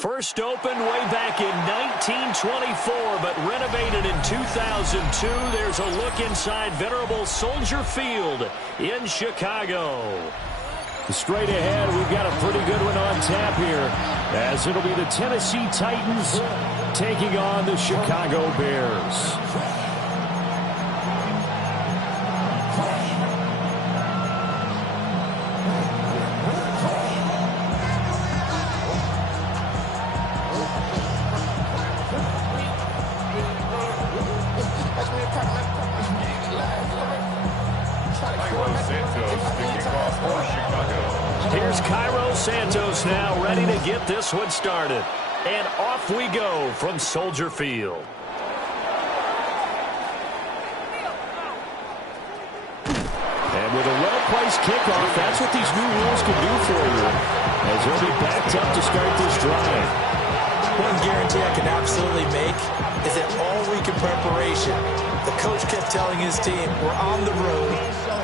First opened way back in 1924, but renovated in 2002. There's a look inside venerable Soldier Field in Chicago. Straight ahead, we've got a pretty good one on tap here, as it'll be the Tennessee Titans taking on the Chicago Bears. Here's Cairo Santos now ready to get this one started. And off we go from Soldier Field. And with a well-placed kickoff, that's what these new rules can do for you, as they'll be backed up to start this drive. One guarantee I can absolutely make is that all week in preparation, the coach kept telling his team, we're on the road,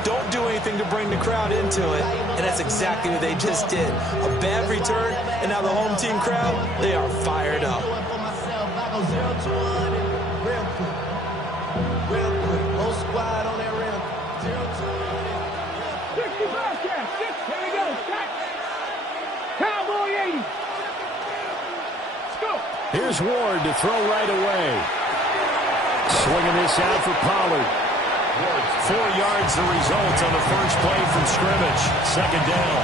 don't do anything to bring the crowd into it, and that's exactly what they just did. A bad return, and now the home team crowd, they are fired up. Here we go. Cowboy 80. Let's go. Here's Ward to throw right away. Swinging this out for Pollard. 4 yards the result on the first play from scrimmage. Second down.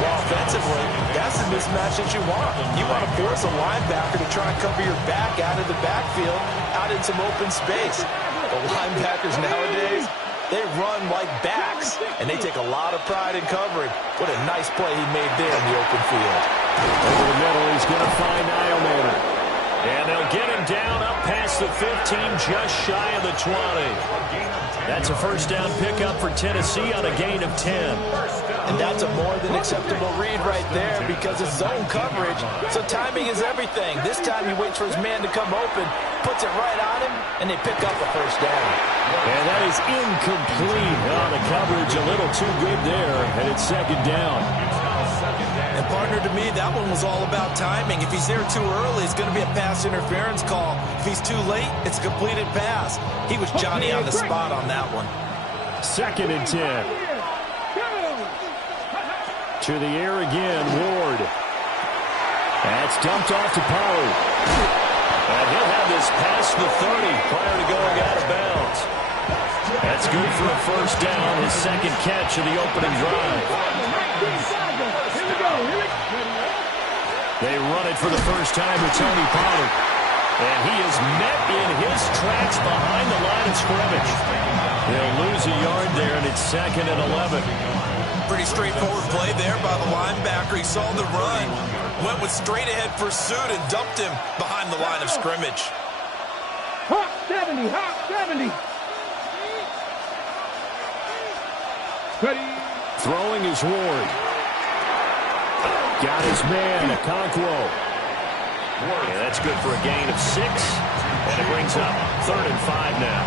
Well, offensively, that's the mismatch that you want. You want to force a linebacker to try and cover your back out of the backfield, out in some open space. The linebackers nowadays, they run like backs, and they take a lot of pride in covering. What a nice play he made there in the open field. Over the middle, he's going to find Iomater. And they'll get him down up past the 15, just shy of the 20. That's a first down pickup for Tennessee on a gain of 10. And that's a more than acceptable read right there because it's zone coverage, so timing is everything. This time he waits for his man to come open, puts it right on him, and they pick up a first down. And that is incomplete. Oh, the coverage a little too good there, and it's second down. And partner, to me, that one was all about timing. If he's there too early, it's going to be a pass interference call. If he's too late, it's a completed pass. He was Johnny on the spot on that one. Second and 10. To the air again, Ward. That's dumped off to Pollard. And he'll have this past the 30 prior to going out of bounds. That's good for a first down, his second catch of the opening drive. They run it for the first time with Tony Pollard. And he is met in his tracks behind the line of scrimmage. They'll lose a yard there, and it's second and 11. Pretty straightforward play there by the linebacker. He saw the run, went with straight-ahead pursuit, and dumped him behind the line of scrimmage. Hop 70, hop 70. Ready. Throwing is Ward. Got his man, Okonkwo. And that's good for a gain of 6. And it brings up 3rd and 5 now.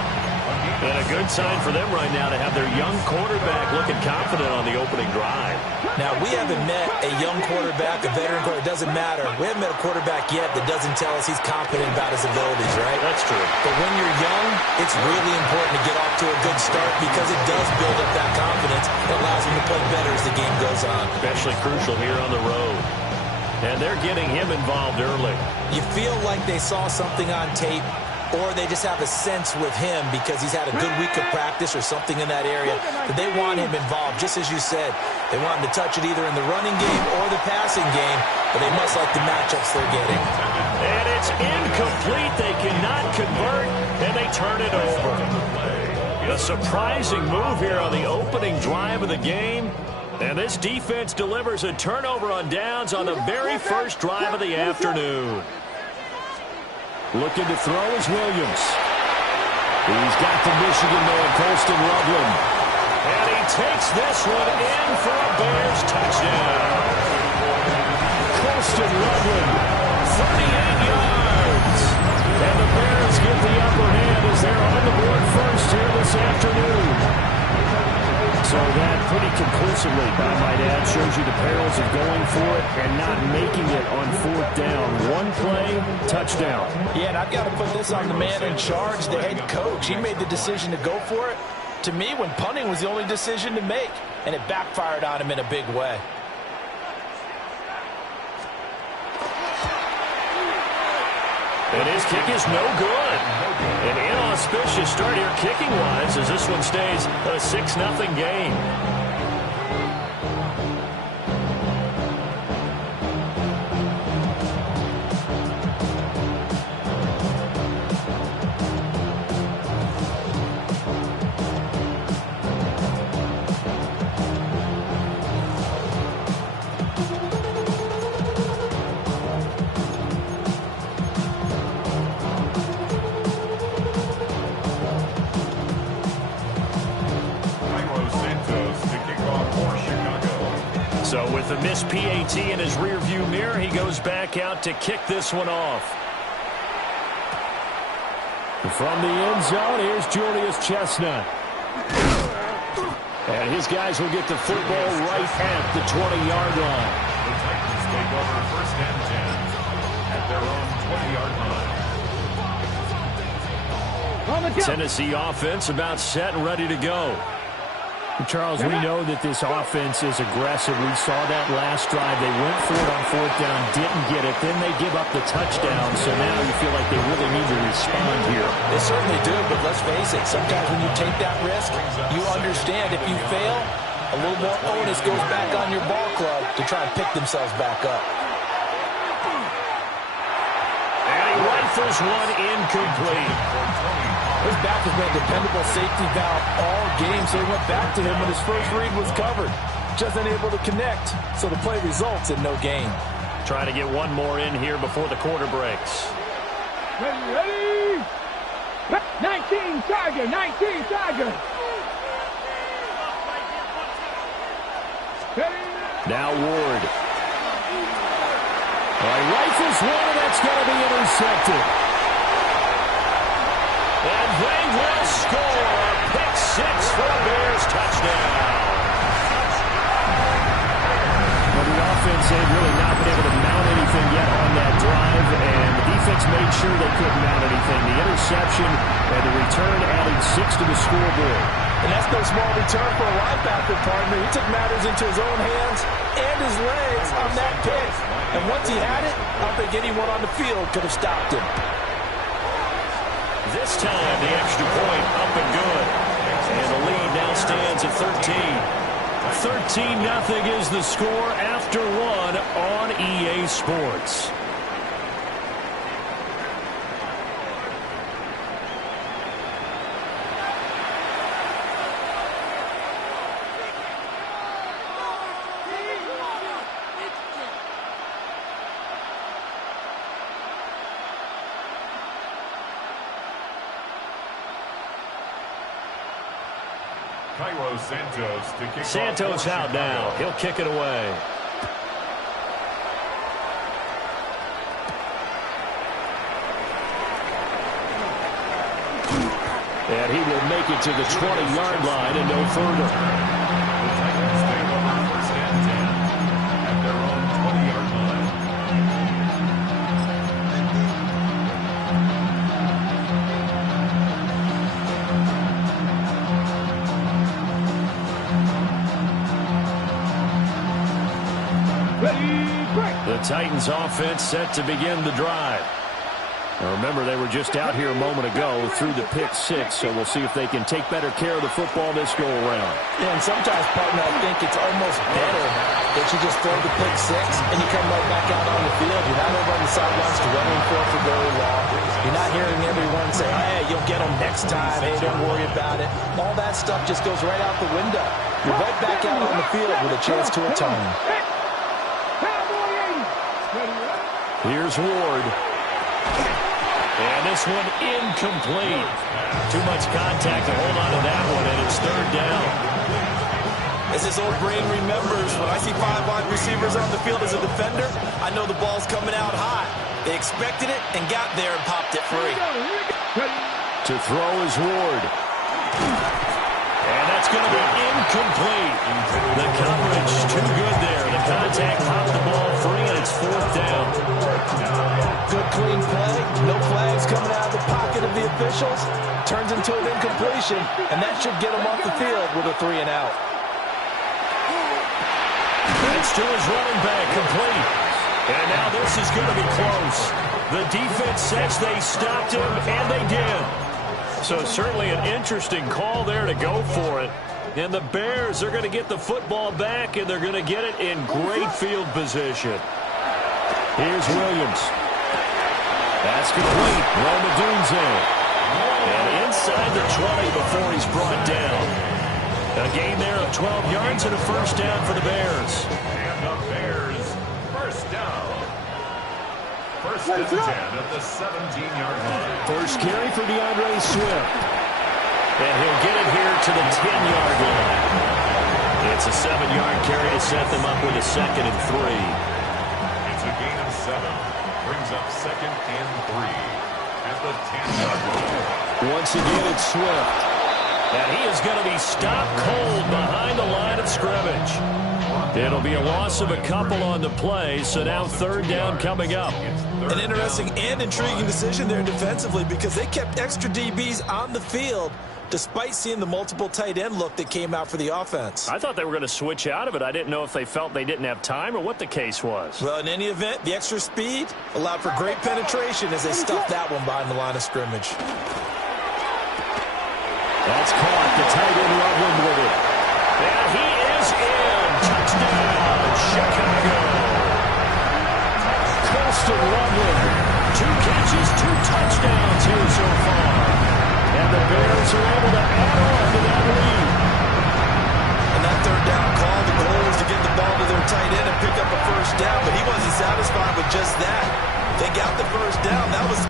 And a good sign for them right now to have their young quarterback looking confident on the opening drive. Now, we haven't met a young quarterback, a veteran quarterback. It doesn't matter. We haven't met a quarterback yet that doesn't tell us he's confident about his abilities, right? That's true. But when you're young, it's really important to get off to a good start because it does build up that confidence. It allows him to play better as the game goes on. Especially crucial here on the road. And they're getting him involved early. You feel like they saw something on tape, or they just have a sense with him because he's had a good week of practice or something in that area that they want him involved. Just as you said, they want him to touch it either in the running game or the passing game, but they must like the matchups they're getting. And it's incomplete. They cannot convert, and they turn it over. A surprising move here on the opening drive of the game. And this defense delivers a turnover on downs on the very first drive of the afternoon. Looking to throw is Williams. He's got the Michigan man, Colston Loveland. And he takes this one in for a Bears touchdown. Colston Loveland, 38 yards. And the Bears get the upper hand as they're on the board first here this afternoon. So that pretty conclusively, I might add. Shows you the perils of going for it and not making it on 4th down. One play, touchdown. Yeah, and I've got to put this on the man in charge, the head coach. He made the decision to go for it. To me, when punting was the only decision to make, and it backfired on him in a big way. And his kick is no good. An inauspicious start here kicking-wise as this one stays a 6-0 game. So with a missed PAT in his rearview mirror, he goes back out to kick this one off. From the end zone, here's Julius Chestnut. And his guys will get the football right at the 20-yard line. The Titans take over 1st and 10 at their own 20-yard line. Tennessee offense about set and ready to go. Charles, we know that this offense is aggressive. We saw that last drive. They went for it on 4th down, didn't get it. Then they give up the touchdown. So now you feel like they really need to respond here. They certainly do, but let's face it. Sometimes when you take that risk, you understand if you fail, a little more onus goes back on your ball club to try and pick themselves back up. And he rifles one incomplete. His back has been a dependable safety valve all game, so he went back to him when his first read was covered. Just unable to connect, so the play results in no gain. Trying to get one more in here before the quarter breaks. Ready? 19 Tiger, 19 Tiger. Ready? Now Ward. Rifles one, and that's going to be intercepted. And they will score a pick six for a Bears touchdown. Well, the offense had really not been able to mount anything yet on that drive, and the defense made sure they couldn't mount anything. The interception and the return added 6 to the scoreboard. And that's no small return for a linebacker, partner. He took matters into his own hands and his legs on that pick. And once he had it, I don't think anyone on the field could have stopped him. This time, the extra point up and good. And the lead now stands at 13. 13-0 is the score after one on EA Sports. Santos out now. He'll kick it away. And he will make it to the 20-yard line and no further. The Titans take over 1st and 10 at their own 20-yard line. The Titans offense set to begin the drive. Now remember, they were just out here a moment ago through the pick six, so we'll see if they can take better care of the football this go around. Yeah, and sometimes, partner, I think it's almost better that you just throw the pick six and you come right back out on the field. You're not over on the sidelines to running for very long. You're not hearing everyone say, hey, you'll get them next time. Hey, don't worry about it. All that stuff just goes right out the window. You're right back out on the field with a chance to atone. Here's Ward. And this one incomplete. Too much contact to hold on to that one, and it's 3rd down. As his old brain remembers, when I see 5 wide receivers on the field as a defender, I know the ball's coming out hot. They expected it and got there and popped it free. To throw is Ward. And that's going to be incomplete. The coverage too good there. The contact popped the ball free, and it's fourth down. Good clean play. No flags coming out of the pocket of the officials. Turns into an incompletion, and that should get them off the field with a 3 and out. That's to his running back, complete. And now this is going to be close. The defense says they stopped him, and they did. So certainly an interesting call there to go for it. And the Bears are going to get the football back, and they're going to get it in great field position. Here's Williams. That's complete. Romadunze. And inside the 20 before he's brought down. A gain there of 12 yards and a first down for the Bears. And the Bears, first down. First and 10 at the 17-yard line. First carry for DeAndre Swift. And he'll get it here to the 10-yard line. It's a 7-yard carry to set them up with a 2nd and 3. It's a gain of 7. Brings up 2nd and 3 at the 10-yard line. Once again, it's Swift. And he is going to be stopped cold behind the line of scrimmage. It'll be a loss of a couple on the play, so now 3rd down coming up. An interesting and intriguing decision there defensively because they kept extra DBs on the field despite seeing the multiple tight end look that came out for the offense. I thought they were going to switch out of it. I didn't know if they felt they didn't have time or what the case was. Well, in any event, the extra speed allowed for great penetration as they stuffed that one behind the line of scrimmage. That's caught. The tight end Loveland with it. And he is in. Touchdown, Chicago. Colston Loveland. 2 catches, 2 touchdowns here so far. And the Bears are able to add on to that lead. And that 3rd down call, the goal was to get the ball to their tight end and pick up a first down, but he wasn't satisfied with just that. They got the first down. That was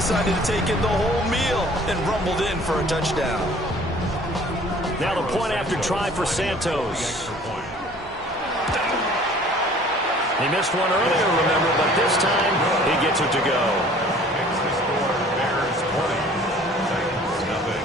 decided to take in the whole meal and rumbled in for a touchdown. Now the point after try for Santos. He missed one earlier, remember, but this time he gets it to go. Makes the score Bears 20, Titans nothing.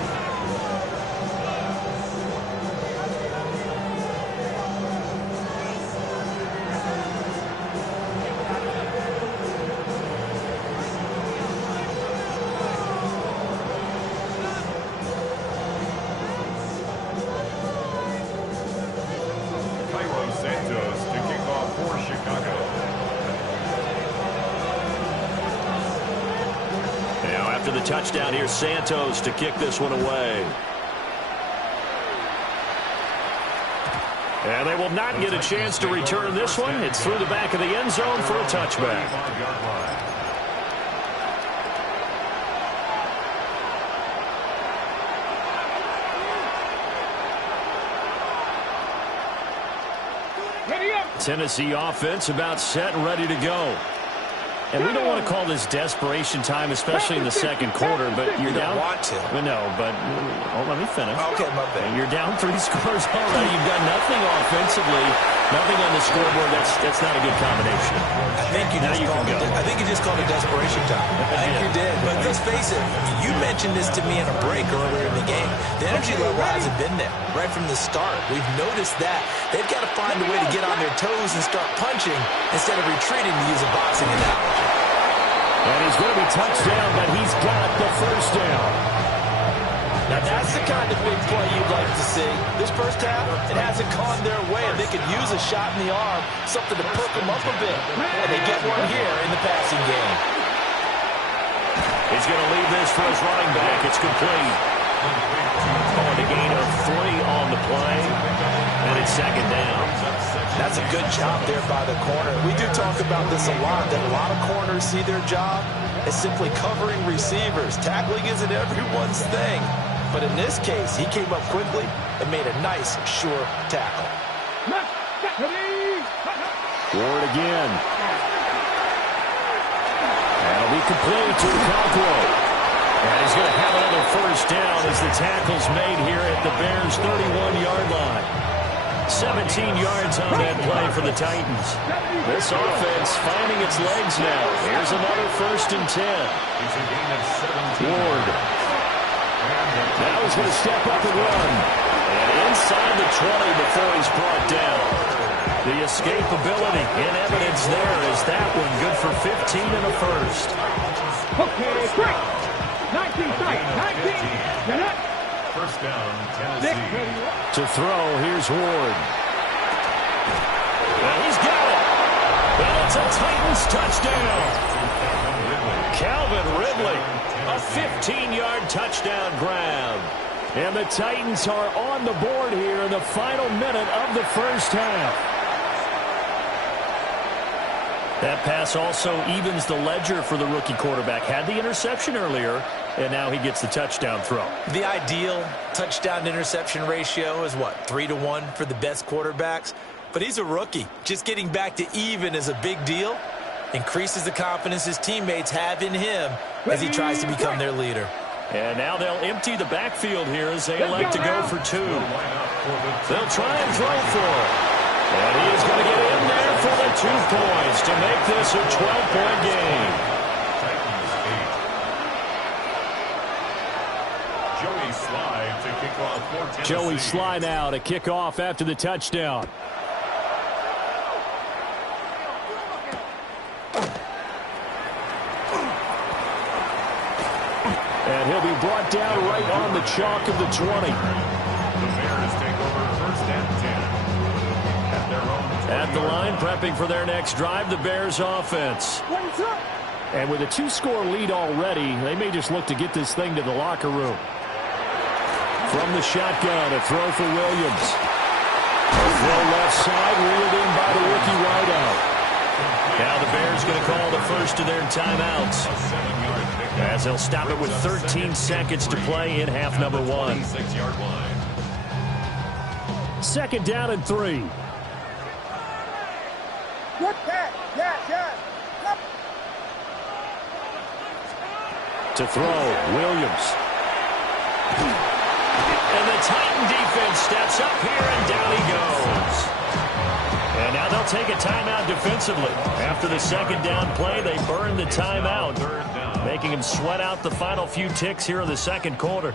Santos to kick off for Chicago. Now after the touchdown, here's Santos to kick this one away. And they will not get a chance to return this one. It's through the back of the end zone for a touchback. Tennessee offense about set and ready to go. And we don't want to call this desperation time, especially in the second quarter, but you're down. Want to. No, but let me finish. Okay, my bad. You're down 3 scores already. You've got nothing offensively, nothing on the scoreboard. That's not a good combination. I think you just called it desperation time. I think you did. But let's face it, you mentioned this to me in a break earlier in the game. The energy level hasn't been there right from the start. We've noticed that. They've got to find a way to get on their toes and start punching instead of retreating, to use a boxing analogy. And he's going to be touched down, but he's got the first down. Now that's the kind of big play you'd like to see. This first half, it hasn't gone their way, and they could use a shot in the arm, something to perk them up a bit. And they get one here in the passing game. He's going to leave this for his running back. It's complete. Oh, and a gain of 3 on the play. And it's second down. That's a good job there by the corner. We do talk about this a lot, that a lot of corners see their job as simply covering receivers. Tackling isn't everyone's thing. But in this case, he came up quickly and made a nice, sure tackle. Ward again. That'll be complete to Okonkwo. And he's going to have another first down as the tackle's made here at the Bears' 31-yard line. 17 yards on that play for the Titans. This offense finding its legs now. Here's another 1st and 10. It's a gain of 17. Ward. Now he's going to step up and run. And inside the 20 before he's brought down. The escapability in evidence there is that one good for 15 and a first. Okay, quick. 19 sight. 19. You're not. First down, Tennessee. To throw, here's Ward. And he's got it. And it's a Titans touchdown. Calvin Ridley, a 15-yard touchdown grab. And the Titans are on the board here in the final minute of the first half. That pass also evens the ledger for the rookie quarterback. Had the interception earlier, and now he gets the touchdown throw. The ideal touchdown-interception ratio is what, 3-to-1 for the best quarterbacks? But he's a rookie. Just getting back to even is a big deal. Increases the confidence his teammates have in him as he tries to become their leader. And now they'll empty the backfield here as they elect to go for 2. They'll try and throw for it. And he is going to get in there for the 2 points to make this a 12-point game. Joey Slye to kick off for Tennessee. Joey Slye now to kick off after the touchdown. And he'll be brought down right on the chalk of the 20. The Bears take over 1st and 10. At the line, prepping for their next drive, the Bears offense. And with a 2-score lead already, they may just look to get this thing to the locker room. From the shotgun, a throw for Williams. A throw left side, reeled in by the rookie wideout. Now the Bears going to call the first of their timeouts, as they'll stop it with 13 seconds to play in half number 1. 2nd down and 3. What that? Yes. To throw, Williams. And the Titan defense steps up here, and down he goes. And now they'll take a timeout defensively. After the second down play, they burn the timeout, making him sweat out the final few ticks here in the second quarter.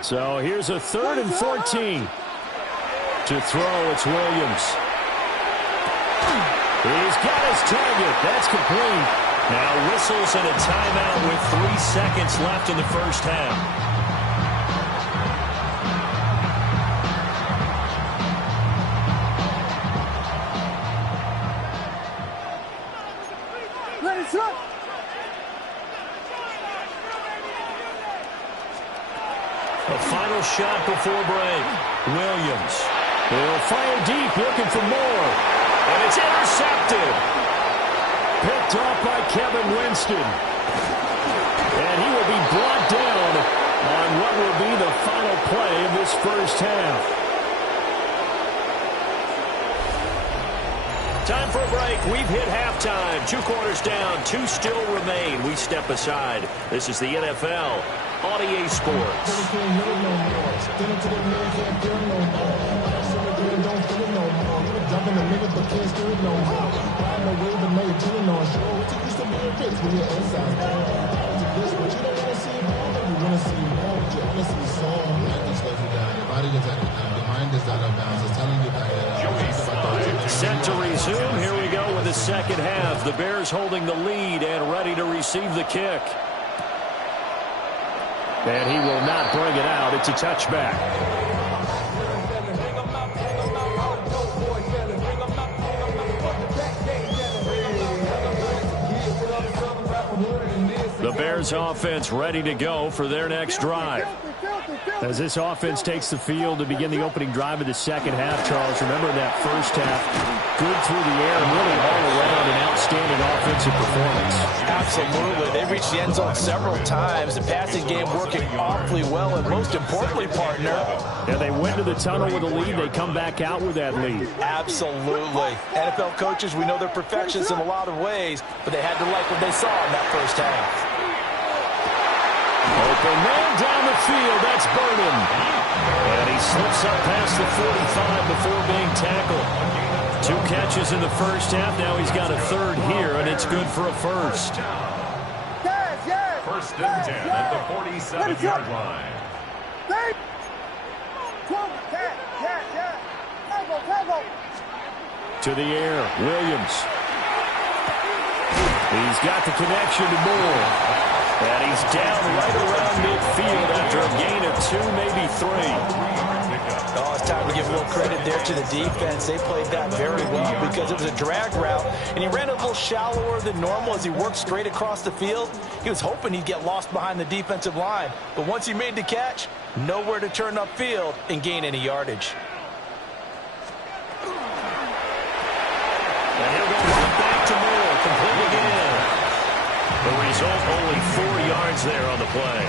So here's a 3rd and 14. To throw, it's Williams. He's got his target. That's complete. Now whistles and a timeout with 3 seconds left in the first half. A final shot before break. Williams. He'll fire deep, looking for more. And it's intercepted. Picked off by Kevin Winston. And he will be brought down on what will be the final play of this first half. Time for a break. We've hit halftime. 2 quarters down. 2 still remain. We step aside. This is the NFL on EA Sports. Set to resume. Here we go with the second half. The Bears holding the lead and ready to receive the kick. And he will not bring it out. It's a touchback. The Bears offense ready to go for their next drive. As this offense takes the field to begin the opening drive of the second half, Charles, remember that first half, good through the air, really all around an outstanding offensive performance. Absolutely. They reached the end zone several times. The passing game working awfully well, and most importantly, partner. And they went to the tunnel with a lead. They come back out with that lead. Absolutely. NFL coaches, we know they're perfectionists in a lot of ways, but they had to like what they saw in that first half. Open man down the field. That's Burden. And he slips up past the 45 before being tackled. 2 catches in the first half. Now he's got a 3rd here, and it's good for a first. First and 10 at the 47-yard line. To the air, Williams. He's got the connection to Moore. And he's down right around midfield after a gain of 2, maybe 3. Oh, it's time to give a little credit there to the defense. They played that very well because it was a drag route, and he ran a little shallower than normal as he worked straight across the field. He was hoping he'd get lost behind the defensive line, but once he made the catch, nowhere to turn upfield and gain any yardage. And he'll go right back to Moore, complete again. The result, only 4 yards there on the play.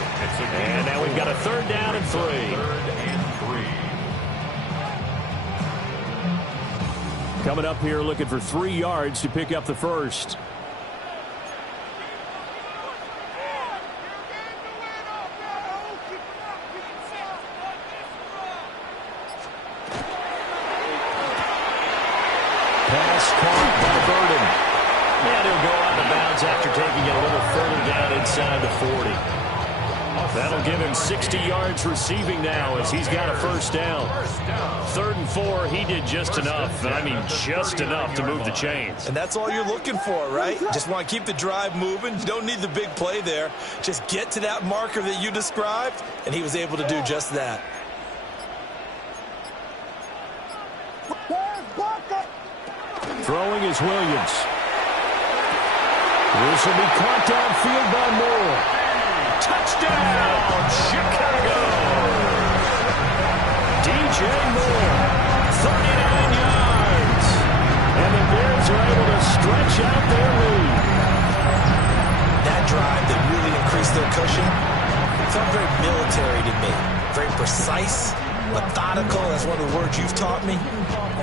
And now we've got a 3rd down and 3. 3rd and 3. Coming up here looking for 3 yards to pick up the first. Pass caught by Burden. And he'll go out of bounds after taking it a little further down inside the 40. That'll give him 60 yards receiving now as he's got a first down. 3rd and 4, he did just enough. I mean, just enough to move the chains. And that's all you're looking for, right? Just want to keep the drive moving. You don't need the big play there. Just get to that marker that you described, and he was able to do just that. Throwing is Williams. This will be caught downfield by Moore. Touchdown, Chicago! DJ Moore, 39 yards. And the Bears are able to stretch out their lead. That drive that really increased their cushion felt very military to me. Very precise, methodical. That's one of the words you've taught me.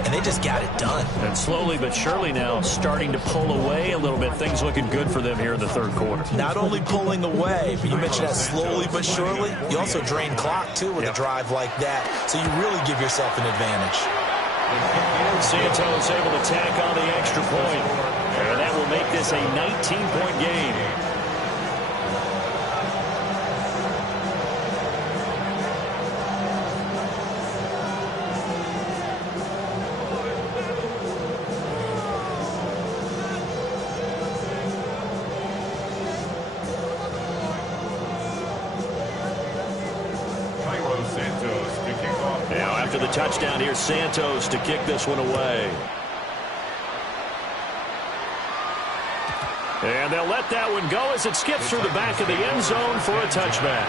And they just got it done. And slowly but surely now starting to pull away a little bit. Things looking good for them here in the third quarter. Not only pulling away, but you mentioned that slowly but surely. You also drain clock, too, with a drive like that. So you really give yourself an advantage. Santos able to tack on the extra point. And that will make this a 19-point game. Now after the touchdown, here's Santos to kick this one away. And they'll let that one go as it skips through the back of the end zone for a touchback.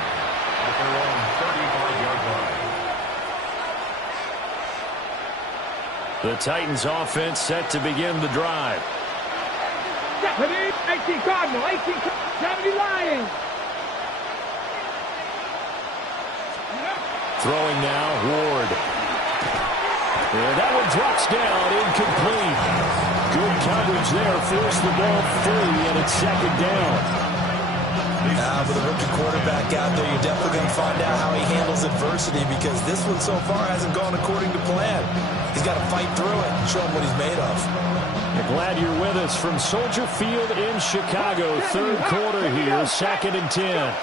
The Titans offense set to begin the drive. 18 Cardinal, 70 Lions. Throwing now, Ward. And that one drops down, incomplete. Good coverage there, forced the ball free, and it's second down. With a rookie quarterback out there, you're definitely going to find out how he handles adversity, because this one so far hasn't gone according to plan. He's got to fight through it and show him what he's made of. We're glad you're with us from Soldier Field in Chicago. Third quarter here, 2nd and 10.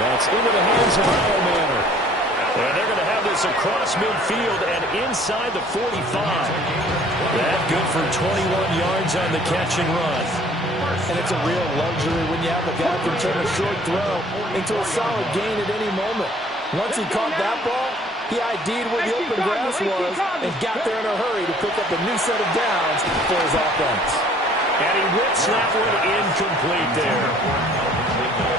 That's into the hands of Manor. And they're going to have this across midfield and inside the 45. That good for 21 yards on the catch and run. And it's a real luxury when you have a guy who can turn a short throw into a solid gain at any moment. Once he caught that ball, he ID'd where the open grass was and got there in a hurry to pick up a new set of downs for his offense. And he whips that one incomplete there.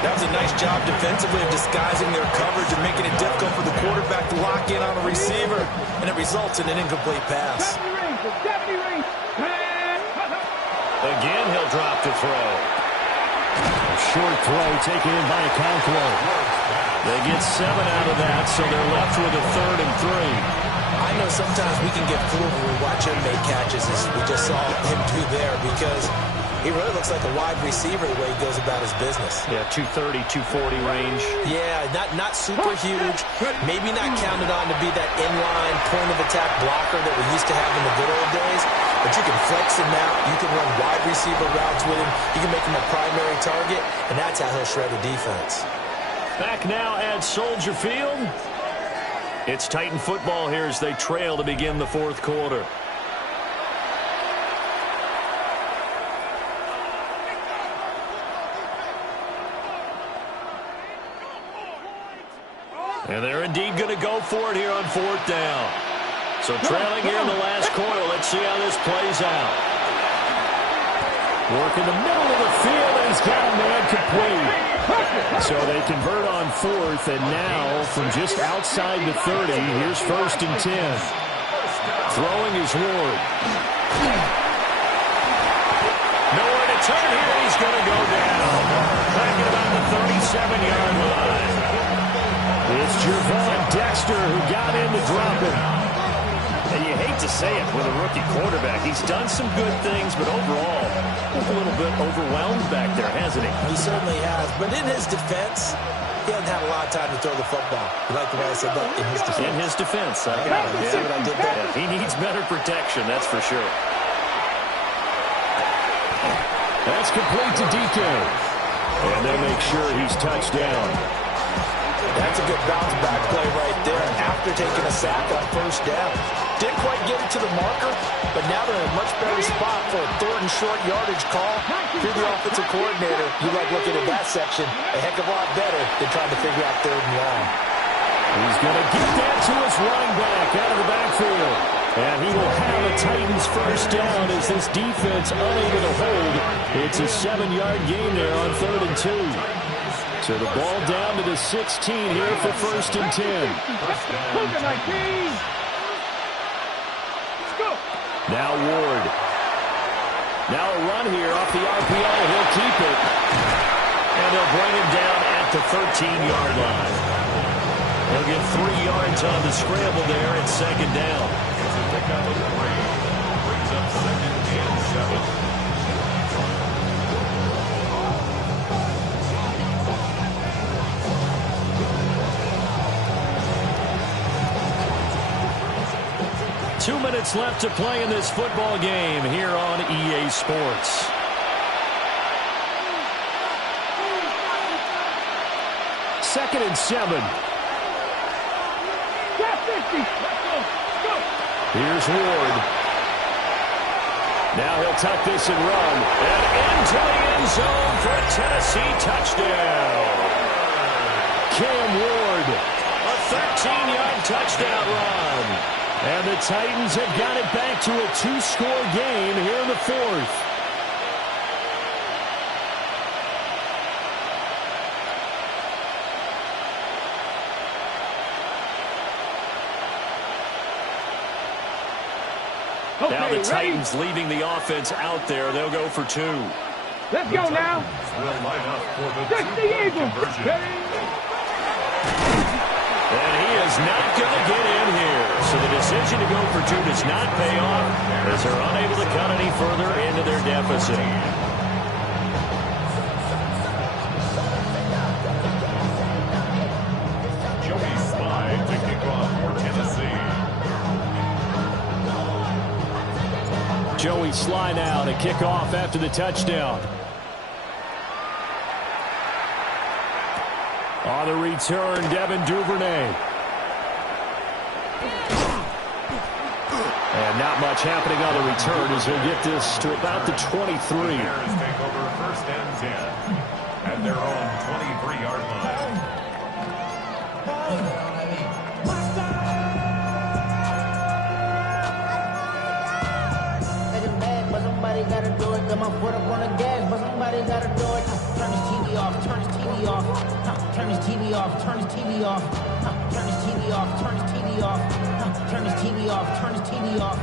That was a nice job defensively of disguising their coverage and making it difficult for the quarterback to lock in on a receiver, and it results in an incomplete pass. Again, he'll drop to throw. A short throw taken in by Okonkwo. They get 7 out of that, so they're left with a 3rd and 3. I know sometimes we can get fooled when we watch him make catches, as we just saw him do there, because he really looks like a wide receiver the way he goes about his business. Yeah, 230, 240 range. Yeah, not super huge. Maybe not counted on to be that inline point-of-attack blocker that we used to have in the good old days. But you can flex him out. You can run wide receiver routes with him. You can make him a primary target, and that's how he'll shred a defense. Back now at Soldier Field. It's Titan football here as they trail to begin the 4th quarter. And they're indeed going to go for it here on 4th down. So trailing here in the last quarter. Let's see how this plays out. Work in the middle of the field, and he's got a man complete. So they convert on 4th, and now from just outside the 30, here's 1st and 10. Throwing is Ward. Nowhere to turn here. He's going to go down. Back at about the 37-yard line. It's Javon Dexter who got in to drop him. And you hate to say it with a rookie quarterback. He's done some good things, but overall, a little bit overwhelmed back there, hasn't he? He certainly has. But in his defense, he hasn't had a lot of time to throw the football. You like the way I said that? In his defense. In his defense. I got it. See what I did there? Yeah, he needs better protection, that's for sure. That's complete to DK. And they'll make sure he's touched down. That's a good bounce-back play right there after taking a sack on 1st down. Didn't quite get it to the marker, but now they're in a much better spot for a 3rd and short yardage call. If you're the offensive coordinator, you like looking at that section a heck of a lot better than trying to figure out 3rd and long. He's going to get that to his running back out of the backfield. And he will have a Titans 1st down as this defense unable to hold. It's a 7-yard gain there on 3rd and 2. So the ball down to the 16 here for 1st and 10. Now Ward. Now a run here off the RPO. He'll keep it. And they'll bring him down at the 13-yard line. He'll get 3 yards on the scramble there at second down. It's a pickup of 3. Brings up second and 7. Two minutes left to play in this football game here on EA Sports. Second and 7. Here's Ward. Now he'll tuck this and run. And into the end zone for a Tennessee touchdown. Cam Ward. A 13-yard touchdown run. And the Titans have got it back to a 2-score game here in the 4th. Okay, Now the ready? Titans leaving the offense out there. They'll go for 2. Let's go now. Will line up for the Just the two-point Eagles. conversion. And he is not going to get in here. So the decision to go for 2 does not pay off as they're unable to cut any further into their deficit. Joey Slide to kick off for Tennessee. Joey Sly now to kick off after the touchdown. On the return, Devin Duvernay. And not much happening on the return as he'll get this to about the 23. Bears take over first and 10 at their own 23-yard line. Somebody gotta do it. Got my foot up on the gas, but somebody gotta do it. Turn this TV off. Turn this TV off. Turn this TV off. Turn this TV off. Turn this TV off. Turn this TV off. Turn this TV off. Turn this TV off.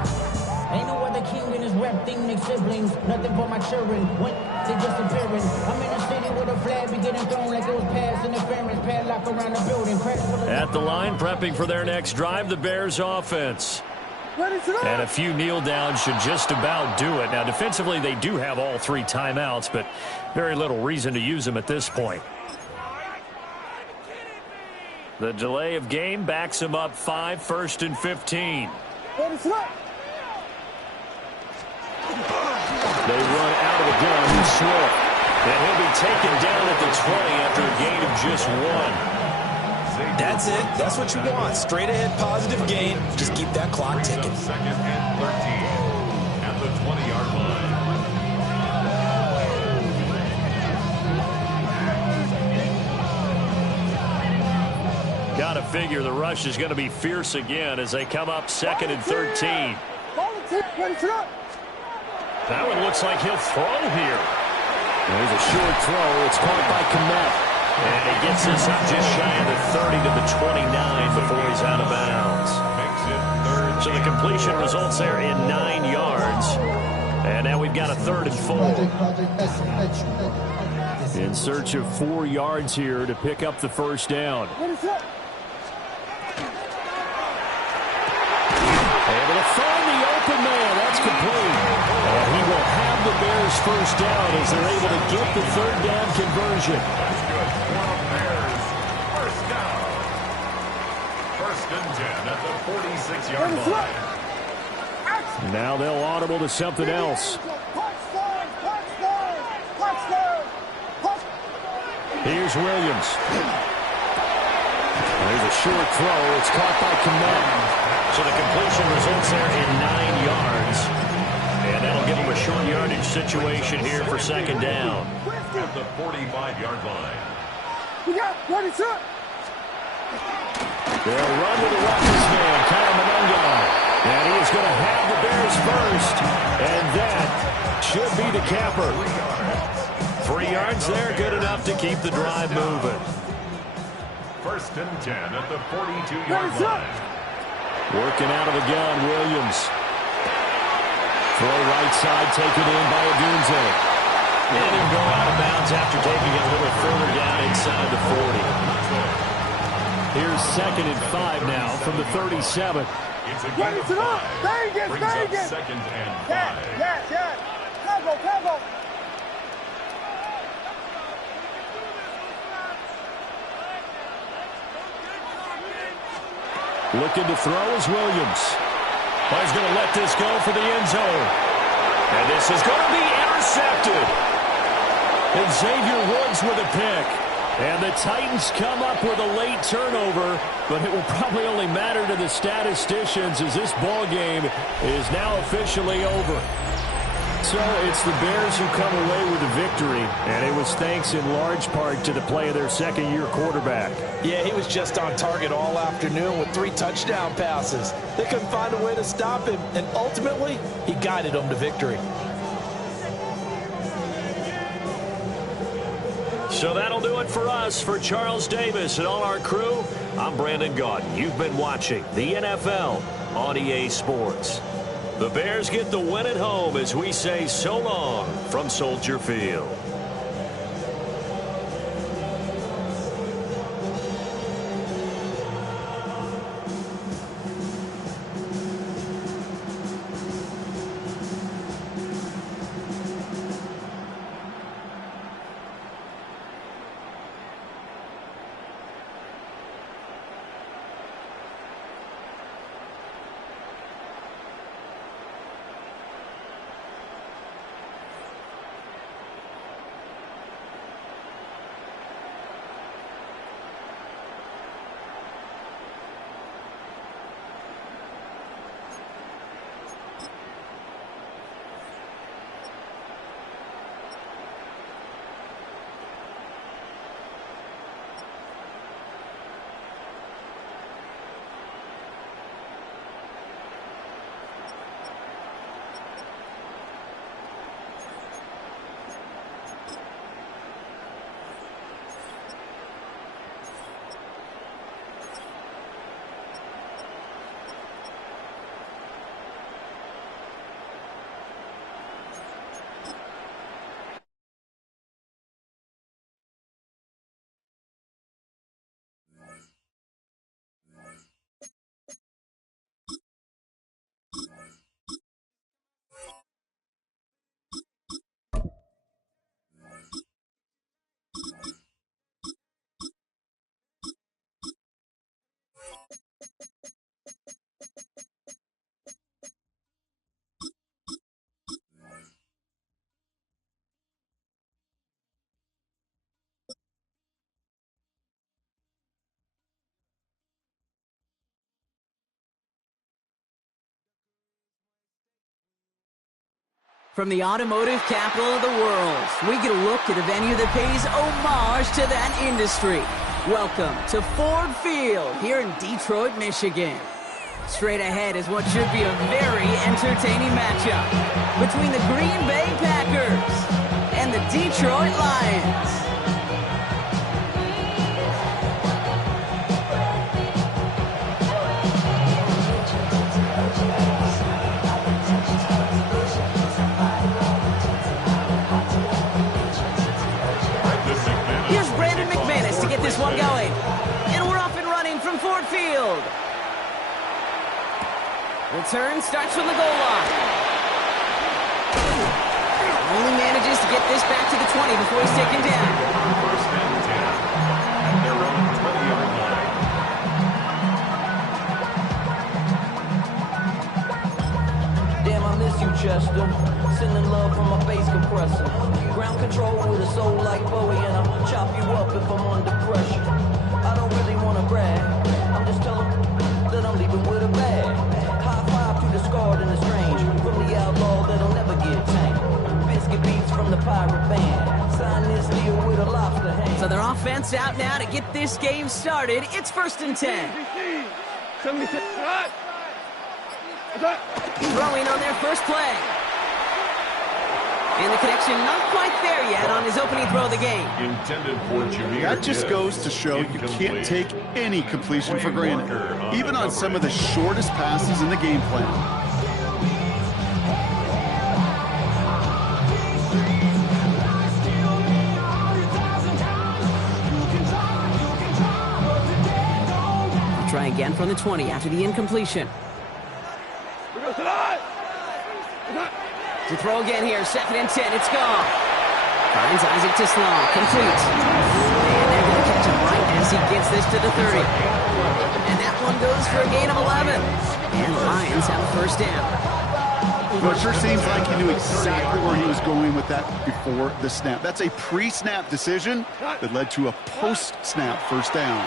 Ain't no other king in this rap thing, make siblings. Nothing for my children. When they disappearing. I'm in a city with a flag be getting thrown like it was pass interference. Padlock around the building. At the line, prepping for their next drive, the Bears offense. And a few kneel downs should just about do it. Now, defensively, they do have all 3 timeouts, but very little reason to use them at this point. The delay of game backs them up 5, 1st and 15. They run out of the gun with Swift. And he'll be taken down at the 20 after a gain of just 1. That's it. That's what you want. Straight ahead positive gain. Just keep that clock ticking. Second and 13 at the 20-yard line. Got to figure the rush is going to be fierce again as they come up 2nd and 13. That one looks like he'll throw here. There's a short throw. It's caught by Kmet. And he gets this up just shy of the 30 to the 29 before he's out of bounds. So the completion results there in 9 yards. And now we've got a 3rd and 4. In search of 4 yards here to pick up the first down. Able to find the open man. That's complete. And he will have the Bears first down as they're able to get the 3rd down conversion. That's good. Bears first down. 1st and 10 at the 46-yard line. Now they'll audible to something else. Here's Williams. There's a short throw. It's caught by Kmet. So the completion results there in 9 yards. And that'll give them a short yardage situation here for 2nd down. At the 45-yard line. They'll run with the Rutgers man, Kyle Mononga. And he is going to have the Bears first. And that should be the capper. 3 yards there, good enough to keep the drive moving. 1st and 10 at the 42-yard line. Working out of the gun, Williams. Throw right side, taken in by Adunze. And he'll go out of bounds after taking it a little further down inside the 40. Here's 2nd and 5 now from the 37. It's a gain of 5. Brings up 2nd and 5. Tackle. Looking to throw is Williams. He's going to let this go for the end zone. And this is going to be intercepted. And Xavier Woods with a pick. And the Titans come up with a late turnover, but it will probably only matter to the statisticians as this ball game is now officially over. So it's the Bears who come away with the victory, and it was thanks in large part to the play of their second-year quarterback. Yeah, he was just on target all afternoon with 3 touchdown passes. They couldn't find a way to stop him, and ultimately, he guided them to victory. So that'll do it for us. For Charles Davis and all our crew, I'm Brandon Gaudin. You've been watching the NFL on EA Sports. The Bears get the win at home as we say so long from Soldier Field. From the automotive capital of the world, we get a look at a venue that pays homage to that industry. Welcome to Ford Field here in Detroit, Michigan. Straight ahead is what should be a very entertaining matchup between the Green Bay Packers and the Detroit Lions. This one going, and we're off and running from Ford Field. Return starts from the goal line. Only manages to get this back to the 20 before he's taken down. First and 10 at their own 20-yard line. Damn, I miss you, Chester. Sending love from my bass compressor. Ground control with a soul like Bowie, and I'll chop you up if I'm under pressure. I don't really want to brag. I'm just telling that I'm leaving with a bag. High five to the scarred and the strange. From the outlaw that'll never get tamed. Biscuit beats from the pirate band. Sign this deal with a lobster hand. So their offense out now to get this game started. It's 1st and 10. Throwing on their first play. And the connection not quite there yet on his opening throw of the game. Intended for Jameer. That just goes to show you can't take any completion for granted, even on some of the shortest passes in the game plan. again from the 20 after the incompletion. To throw again here, 2nd and 10, it's gone. Finds Isaac Tisland, complete. And they're going to catch him right as he gets this to the 30. And that one goes for a gain of 11. And the Lions have a first down. Well, it sure seems like he knew exactly where he was going with that before the snap. That's a pre-snap decision that led to a post-snap first down.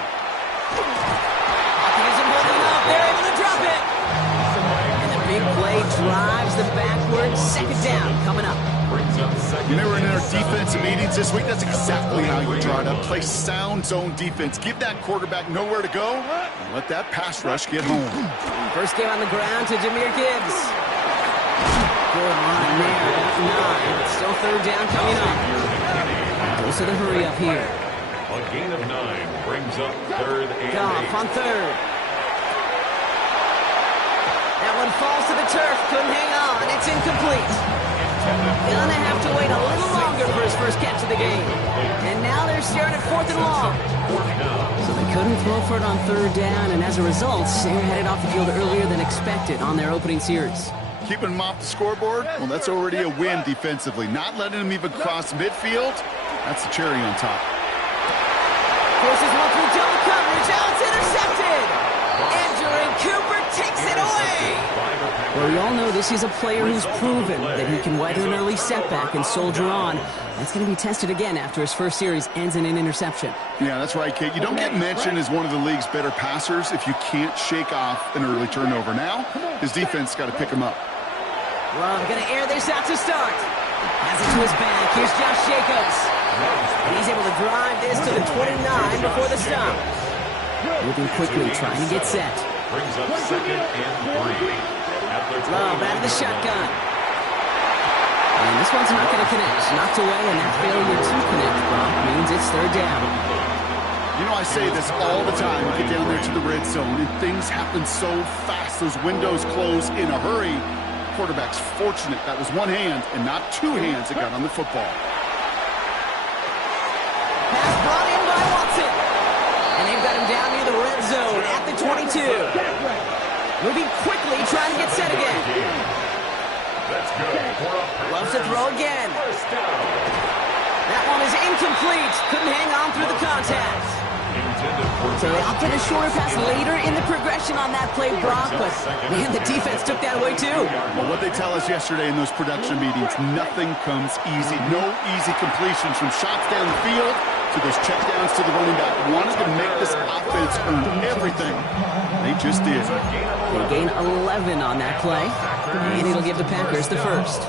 Isn't holding up. They're able to drop it. And the big play drives them backwards. 2nd down coming up. You know, we're in our defensive meetings this week. That's exactly how you draw it up. Play sound zone defense. Give that quarterback nowhere to go and let that pass rush get home. First game on the ground to Jahmyr Gibbs. Good line there at 9. Still 3rd down coming up. Goes to the hurry up here. A gain of 9 brings up 3rd and 8. Goff on 3rd. That one falls to the turf. Couldn't hang on. It's incomplete. Gonna have to wait a little longer for his first catch of the game. And now they're staring at 4th and long. So they couldn't throw for it on 3rd down, and as a result, they're headed off the field earlier than expected on their opening series. Keeping him off the scoreboard, well, that's already a win defensively. Not letting him even cross midfield, that's the cherry on top. Forces one through double coverage. Now it's intercepted. Andrew Cooper takes it away. Well, we all know this is a player who's proven that he can weather an early setback and soldier on. That's going to be tested again after his first series ends in an interception. Yeah, that's right, Kate. You don't get mentioned as one of the league's better passers if you can't shake off an early turnover. Now, his defense got to pick him up. Love going to air this out to start. Has it to his back. Here's Josh Jacobs. And he's able to drive this to the 29 before the stop. Moving quickly, trying to get set. Brings up 2nd and 3. Love out of the shotgun. And this one's not going to connect. Knocked away, and that failure to connect, Brock, means it's 3rd down. You know, I say this all the time. You get down there to the red zone, and things happen so fast. Those windows close in a hurry. Quarterback's fortunate that was one hand and not 2 hands that got on the football. Pass brought in by Watson. And they've got him down near the red zone at the 22. Moving quickly, trying to get set again. Loves to throw again. That one is incomplete. Couldn't hang on through the contact. So they opted a shorter pass later in the progression on that play, Brock, but man, the defense took that away too. Well, what they tell us yesterday in those production meetings, nothing comes easy. No easy completions from shots down the field to those checkdowns to the running back. Wanted to make this offense earn everything. They just did. They gain 11 on that play, and it'll give the Packers the first.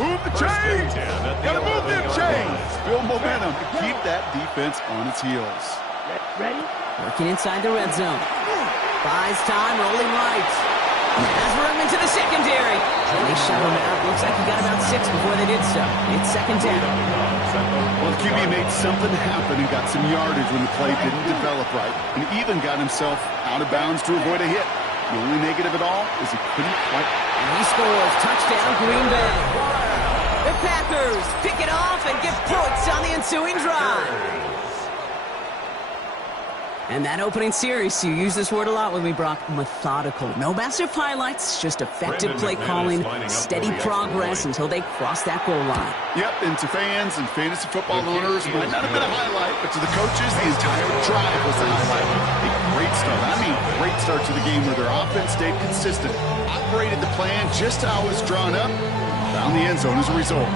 Move the chains! Gotta move them chains! Build momentum to keep that defense on its heels. Ready? Working inside the red zone. Buys time, rolling right. Has room into the secondary. They shut him out. Looks like he got about 6 before they did so. It's 2nd down. Well, the QB made something happen and got some yardage when the play didn't develop right, and even got himself out of bounds to avoid a hit. The only negative at all is he couldn't quite. And he scores. Touchdown, Green Bay. The Packers pick it off and get points on the ensuing drive. And that opening series, you use this word a lot with me, Brock, methodical. No massive highlights, just effective play calling, steady progress until they cross that goal line. Yep, and to fans and fantasy football owners, might not have been a highlight, but to the coaches, the entire drive was the highlight. A great start, great start to the game where their offense stayed consistent, operated the plan just how it was drawn up, found the end zone as a result.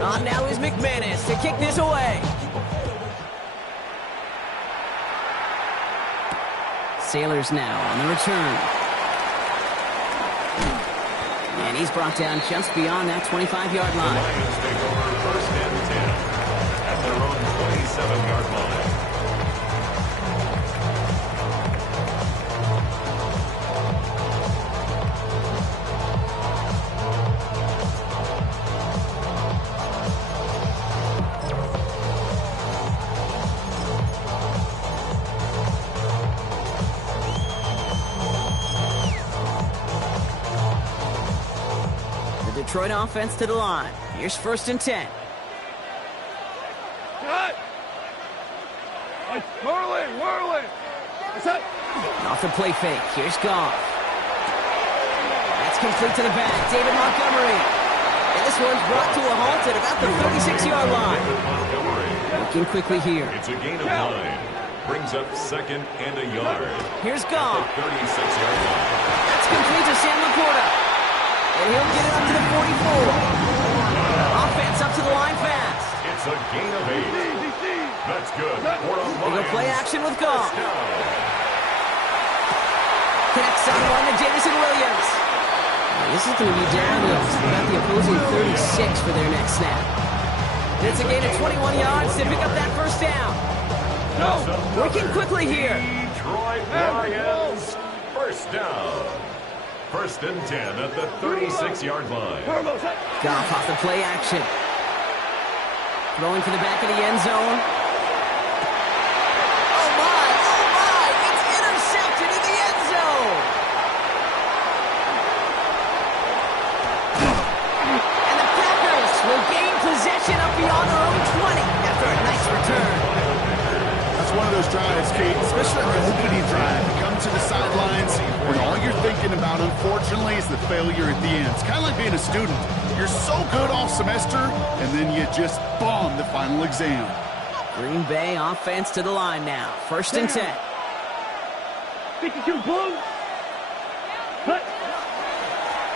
On now is McManus to kick this away. Sailors now on the return. And he's brought down just beyond that 25-yard line. Lions take over 1st and 10 at their own 27-yard line. Detroit offense to the line. Here's 1st and 10. Whirling. Off the play fake. Here's Goff. That's complete to the back. David Montgomery. And this one's brought to a halt at about the 36-yard line. Looking quickly here. It's a gain of 9. Brings up 2nd and a yard. Here's Goff. 36-yard line. That's complete to Sam Laporta. And he'll get it up to the 44. Offense up to the line fast. It's a gain of 8. That's good. They go play action with Goff. Connects on one to Jamison Williams. This is going to be down to about the opposing 36 for their next snap. It's a gain of 21 yards to pick up that 1st down. Working quickly here. Detroit Lions, 1st down. 1st and 10 at the 36-yard line. Goff off the play action. Throwing to the back of the end zone. Oh my, it's intercepted in the end zone. And the Packers will gain possession up beyond their own 20 after a nice return. That's one of those drives, Kate, especially on the opening drive. You come to the sidelines when all you're thinking about, unfortunately, is the failure at the end. It's kind of like being a student. You're so good all semester, and then you just bomb the final exam. Green Bay offense to the line now. 1st and 10. 52 Blue. Cut.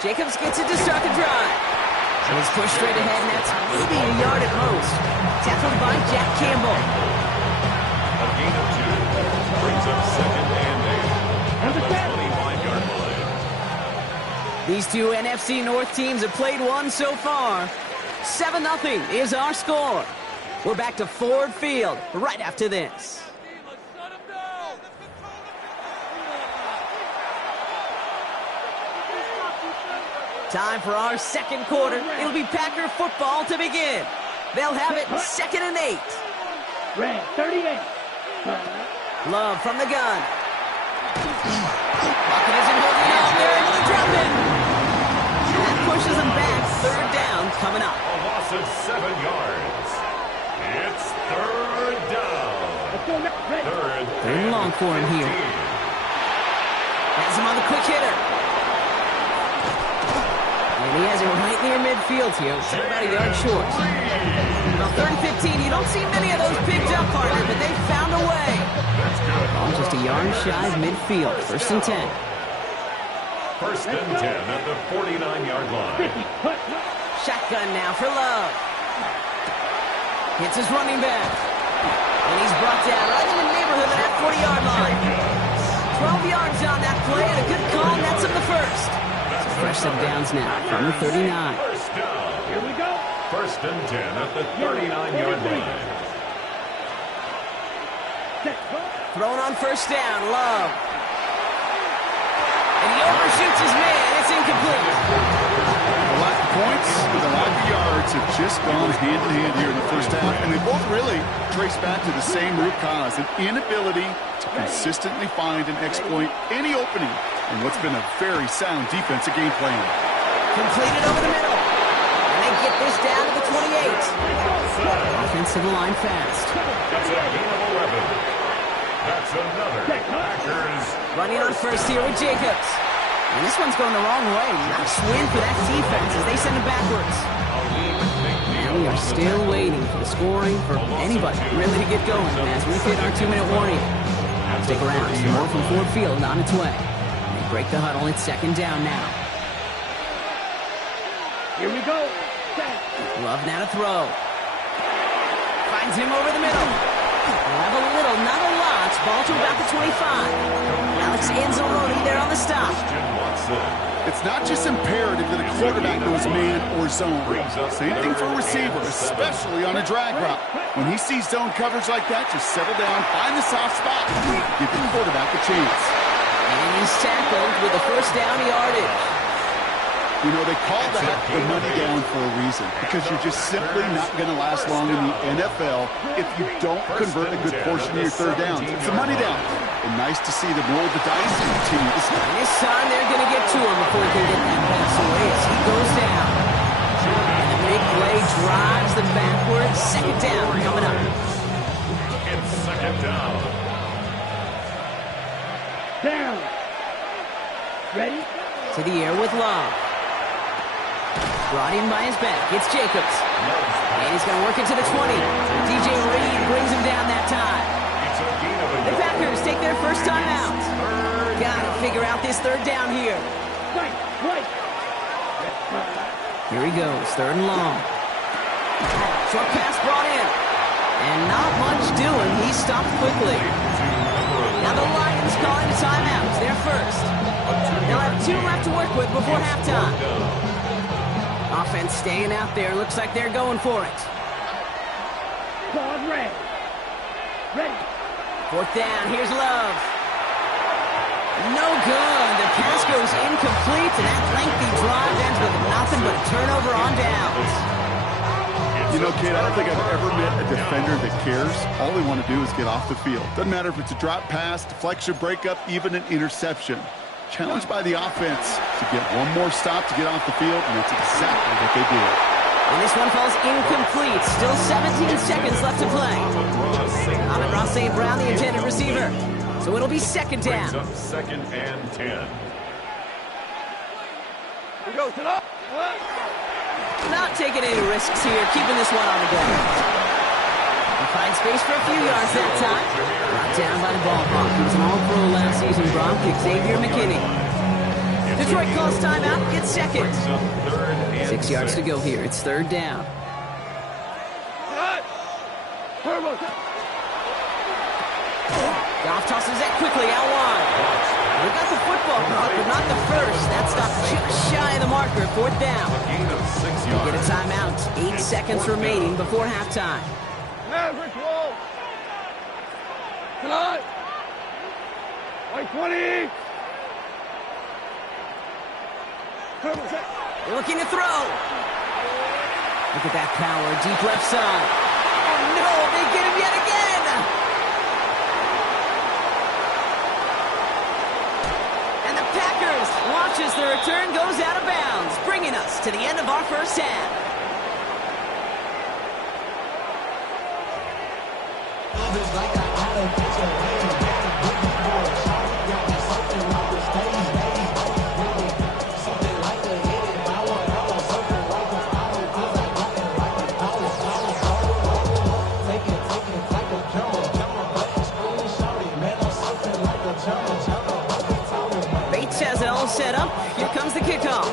Jacobs gets it to start the drive. And he's pushed straight ahead, and that's maybe a yard at most. Tackled by Jack Campbell. A gain of 2. Brings up 2nd and 8. At the 25-yard line. These two NFC North teams have played one so far. 7-0 is our score. We're back to Ford Field right after this. Time for our 2nd quarter. It'll be Packer football to begin. They'll have it 2nd and 8. Red 38. Love from the gun. Bucket isn't holding on there. Another drop in. That pushes them back. 3rd down coming up. A loss of 7 yards. It's 3rd down. 3rd and long for him here. Has him on the quick hitter. And he has it right near midfield here. About a yard short. Now 3rd and 15. You don't see many of those picked up, partner, but they found a way. Just a yard shy of midfield. 1st and 10. 1st and 10 at the 49-yard line. Shotgun now for Love. Hits his running back. And he's brought down right in the neighborhood of that 40-yard line. 12 yards on that play, and a good call, and that's him the 1st. So fresh set of downs now from the 39. 1st down. Here we go. 1st and 10 at the 39-yard line. Thrown on 1st down, Love. And he overshoots his man. It's incomplete. The lack of points and the lack of yards have just gone hand in hand here in the 1st half, and they both really trace back to the same root cause, an inability to consistently find and exploit any opening in what's been a very sound defensive game plan. Completed over the middle. And they get this down to the 28. Offensive line fast. That's a gain of 11. That's another Packers. Running on 1st here with Jacobs. And this one's going the wrong way. Nice win for that defense as they send it backwards. And we are still waiting for the scoring for anybody really to get going as we hit our 2-minute warning. Stick around. More from Ford Field on its way. They break the huddle. It's 2nd down now. Here we go. Love now to throw. Finds him over the middle. We'll have a little, not a lot. Ball to about the 25. Alex Anzalone there on the stop. It's not just imperative that a quarterback knows man or zone. Same thing for a receiver, especially on a drag route. When he sees zone coverage like that, just settle down, find the soft spot, give the quarterback a chance. And he's tackled with a 1st down yardage. You know, they call that the money down for a reason, because you're just simply not going to last long in the NFL if you don't convert a good portion of your 3rd downs. It's a money down. And nice to see them roll the dice and continue to start. This time they're going to get to him before he can get that pass away as he goes down. And the big play drives them backwards. Second down coming up. It's second down. Down. Ready? To the air with Love. Brought in by his back. It's Jacobs. And he's going to work it to the 20. DJ Reed brings him down that time. It's a gain of a The Packers take their first time out. Got to figure out this third down here. Right. Here he goes, third and long. Short pass brought in. And not much doing. He stopped quickly. Now the Lions calling a timeout. They're first. They'll have 2 left to work with before halftime. Offense staying out there. Looks like they're going for it. Squad red. Ready. Fourth down. Here's Love. No good. The pass goes incomplete, and that lengthy drive ends with nothing but a turnover on downs. You know, Kate, I don't think I've ever met a defender that cares. All they want to do is get off the field. Doesn't matter if it's a drop pass, deflection, breakup, even an interception. Challenged by the offense to get one more stop to get off the field, and that's exactly what they did. And this one falls incomplete. Still 17 seconds left to play. Amon-Ra St. Brown, the intended receiver. So it'll be second down. Brings up second and 10. We go to the... Not taking any risks here, keeping this one on the ground. He finds space for a few yards that time. Brought down by the ball hawk. He was an all-pro last season, Brock. Xavier McKinney. Detroit calls timeout. It's second. 6 yards to go here. It's third down. Goff tosses that quickly out wide. They got the football, but not the first. That stopped just shy of the marker. Fourth down. Gain of 6 They yards. get a timeout. 8 seconds remaining before halftime. Average roll. Tonight. Like 20. They're looking to throw. Look at that power. Deep left side. Oh, no. They get him yet again. And the Packers watch as the return goes out of bounds, bringing us to the end of our first half. Bates has it all set up. Here comes the kickoff.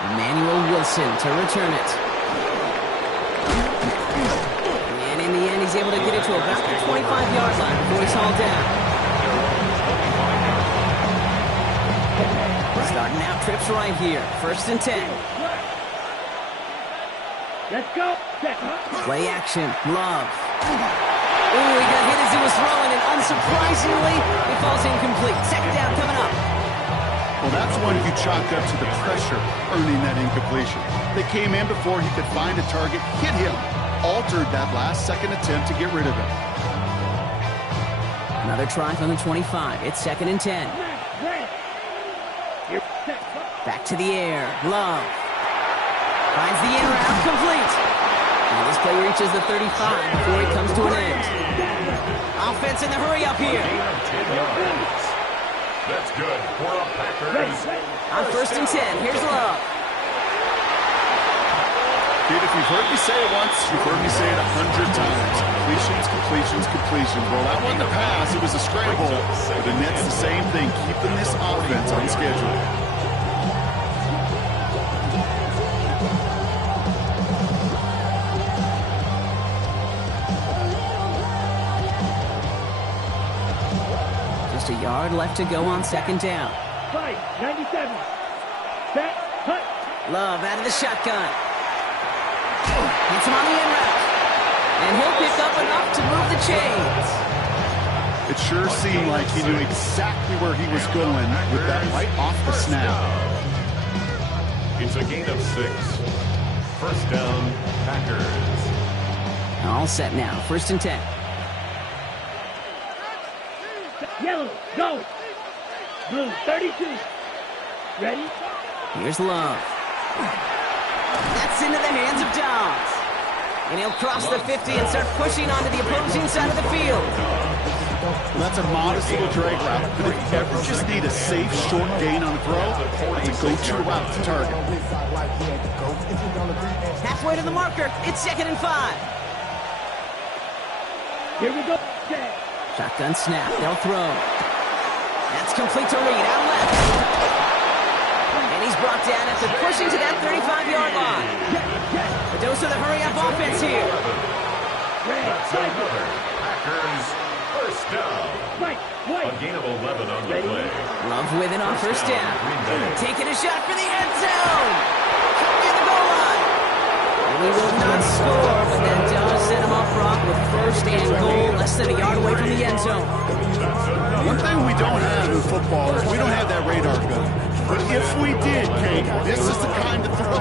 Emmanuel Wilson to return it. And in the end, he's able to get it to about the 25-yard line before he's hauled down. Starting out trips right here. First and 10. Let's go. Play action. Love. Ooh, he got hit as he was throwing, and unsurprisingly, it falls incomplete. Second down coming up. Well, that's one you chalk up to the pressure earning that incompletion. They came in before he could find a target, hit him, altered that last-second attempt to get rid of it. Another try from the 25. It's second and 10. Back to the air. Love. Finds the in route, complete. And this play reaches the 35 before it comes to an end. Offense in the hurry up here. That's good for the Packers. On first and 10, here's Love. Dude, if you've heard me say it once, you've heard me say it 100 times. Completions, completions, completions. Well, that wasn't a pass, it was a scramble. But the net's the same thing, keeping this offense on schedule. Just a yard left to go on second down. Fight. 97. Set. Hut. Love out of the shotgun. Hits him on the in route. And he'll pick up enough to move the chains. It sure seemed like he knew exactly where he was going with that right off the snap. It's a gain of 6. First down, Packers. All set now. First and 10. Yellow. Go. Blue. 32. Ready? Here's Love. That's into the hands of Dobbs. And he'll cross the 50 and start pushing onto the opposing side of the field. Well, that's a modest little drag route. But if you ever just need a safe, short gain on a throw, it's a go-to route to target. Halfway to the marker. It's 2nd and 5. Here we go. Shotgun snap. They'll throw. That's complete to Reed. Out left. And he's brought down after pushing to that 35-yard line. The dose of the hurry-up offense here. That's another Packers first down. A gain of 11 on the play. Love with it on first down. Taking a shot for the end zone. Near the goal line. And he will not score, but that does set him up, Brock, with first and goal, less than a yard away from the end zone. One thing we don't have in football is we don't have that radar gun. But if we did, Kate, this is the kind of throw.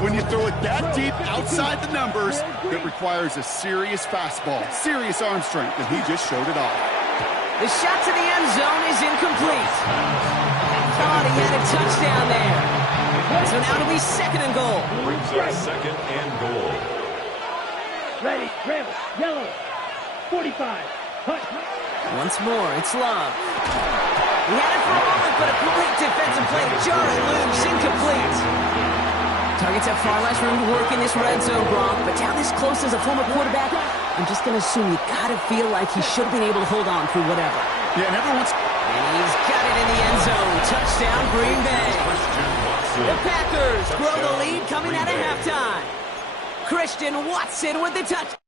When you throw it that deep outside the numbers, that requires a serious fastball, serious arm strength, and he just showed it off. The shot to the end zone is incomplete. Thought he had a touchdown there. So now it'll be 2nd and goal. Brings up 2nd and goal. Ready, Rebel, yellow, 45, hut. Once more, it's Love. He had it for a moment, but a complete defensive play to Jarrett loose, incomplete. Targets have far less room to work in this red zone, Brock, but down this close as a former quarterback, I'm just going to assume you got to feel like he should have been able to hold on through whatever. Yeah, and everyone's... And he's got it in the end zone. Touchdown, Green Bay. The Packers grow the lead coming out of halftime. Christian Watson with the touchdown.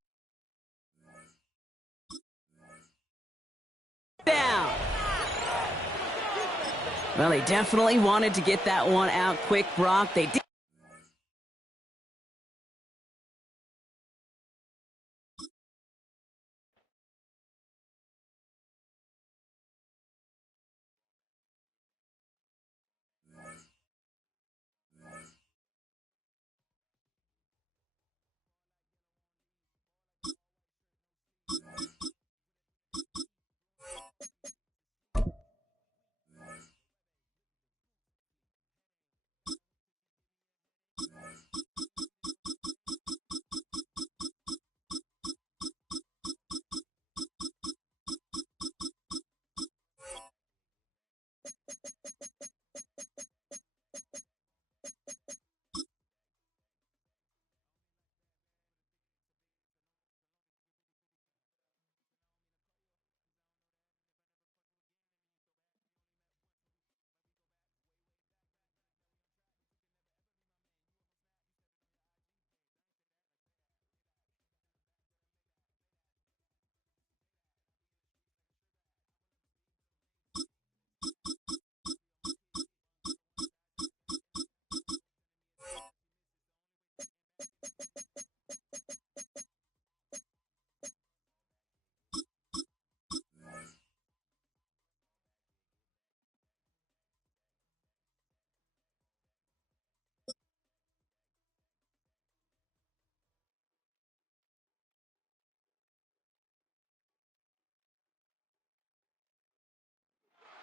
Well, they definitely wanted to get that one out quick, Brock. They did.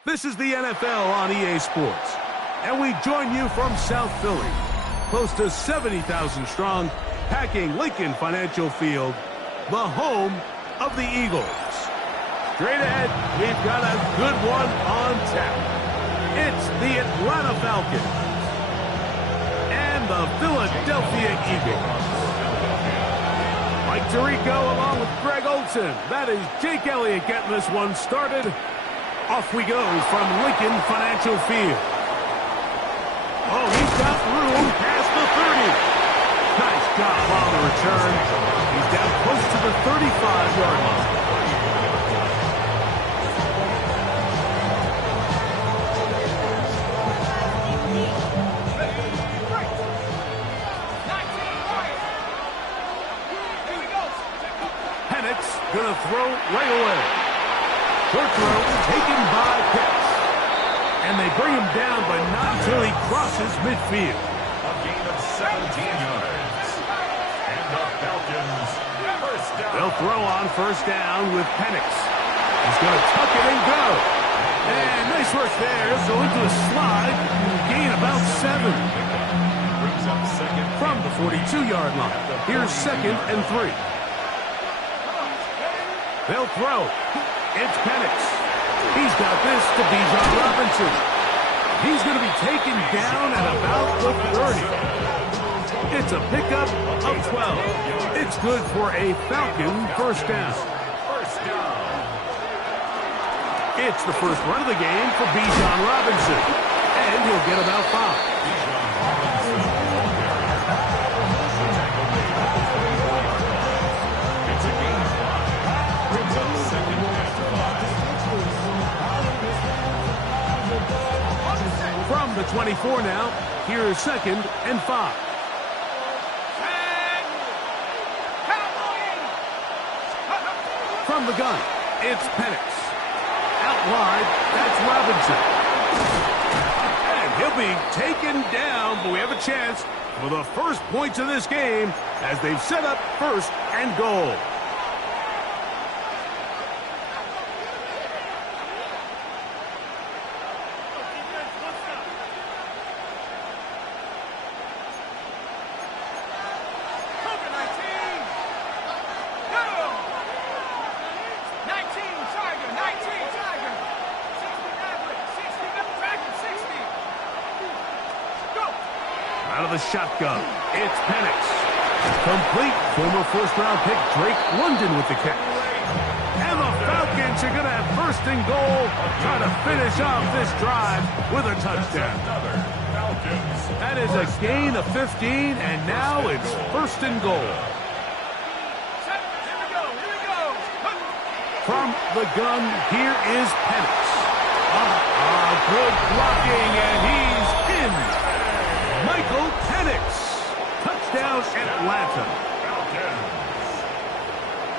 This is the NFL on EA Sports, and we join you from South Philly, close to 70,000 strong, packing Lincoln Financial Field, the home of the Eagles. Straight ahead, we've got a good one on tap. It's the Atlanta Falcons and the Philadelphia Eagles. Mike Tirico along with Greg Olson. That is Jake Elliott getting this one started. Off we go from Lincoln Financial Field. Oh, he's got room past the 30. Nice job on the return. He's down close to the 35-yard line. Penix gonna throw right away. Short throw taken by Pitts. And they bring him down, but not until he crosses midfield. A gain of 17 yards. And the Falcons first down. They'll throw on first down with Penix. He's going to tuck it and go. And nice work there. Go into a slide. Gain about 7. Brings up second. From the 42-yard line. Here's 2nd and 3. They'll throw. It's Penix. He's got this to Bijan Robinson. He's going to be taken down at about the 30. It's a pickup of 12. It's good for a Falcon first down. It's the first run of the game for Bijan Robinson. And he'll get about 5. It's a gain of 5. Brings up second and 5. From the 24 now, here's 2nd and 5. From the gun, it's Penix. Out wide, that's Robinson. And he'll be taken down, but we have a chance for the first points of this game as they've set up 1st and goal. Out of the shotgun, it's Penix. Complete. Former first-round pick Drake London with the catch. And the Falcons are going to have 1st and goal, try to finish off this drive with a touchdown. That is a gain of 15, and now it's 1st and goal. From the gun, here is Penix. Good blocking, and he's in. Michael Penix. Touchdown, Atlanta.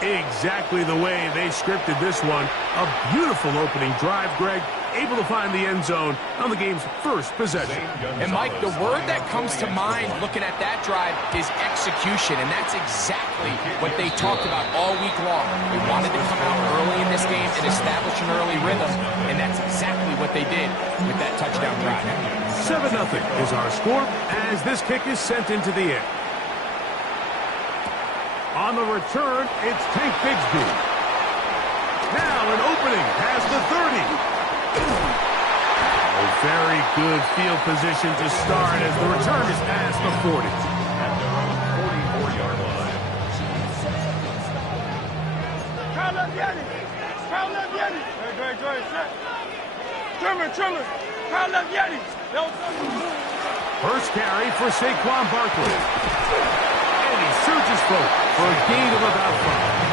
Exactly the way they scripted this one. A beautiful opening drive, Greg. Able to find the end zone on the game's first possession. And, Mike, the word that comes to mind looking at that drive is execution, and that's exactly what they talked about all week long. They wanted to come out early in this game and establish an early rhythm, and that's exactly what they did with that touchdown drive. 7-0 is our score as this kick is sent into the air. On the return, it's Tank Bigsby. Now an opening past the 30. A very good field position to start as the return is past the 40. At their own 44-yard line. Kyle left Yeti. Kyle left Yeti. Great. Trimmer. Kyle left Yeti. First carry for Saquon Barkley. And he surges forward for a gain of about 5.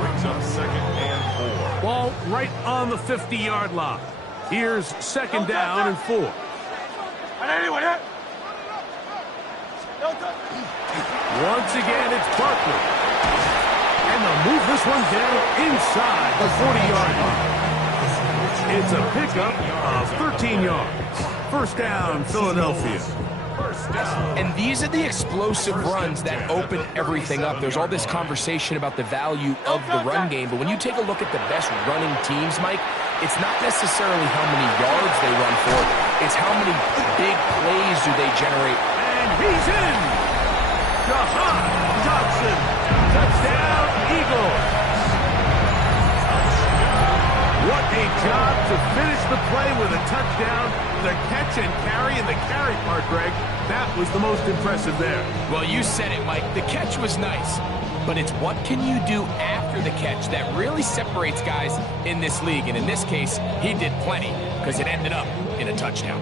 Brings up 2nd and 4. Ball right on the 50-yard line. Here's 2nd down and 4. Once again, it's Barkley. And they'll move this one down inside the 40-yard line. It's a pickup of 13 yards. First down, Philadelphia. And these are the explosive runs that open everything up. There's all this conversation about the value of the run game, but when you take a look at the best running teams, Mike, it's not necessarily how many yards they run for, it's how many big plays do they generate. And he's in! Jahan Johnson, touchdown, Eagles! What a job to finish the play with a touchdown. The catch and carry, and the carry part, Greg, that was the most impressive there. Well, you said it, Mike. The catch was nice, but it's what can you do after the catch that really separates guys in this league. And in this case, he did plenty because it ended up in a touchdown.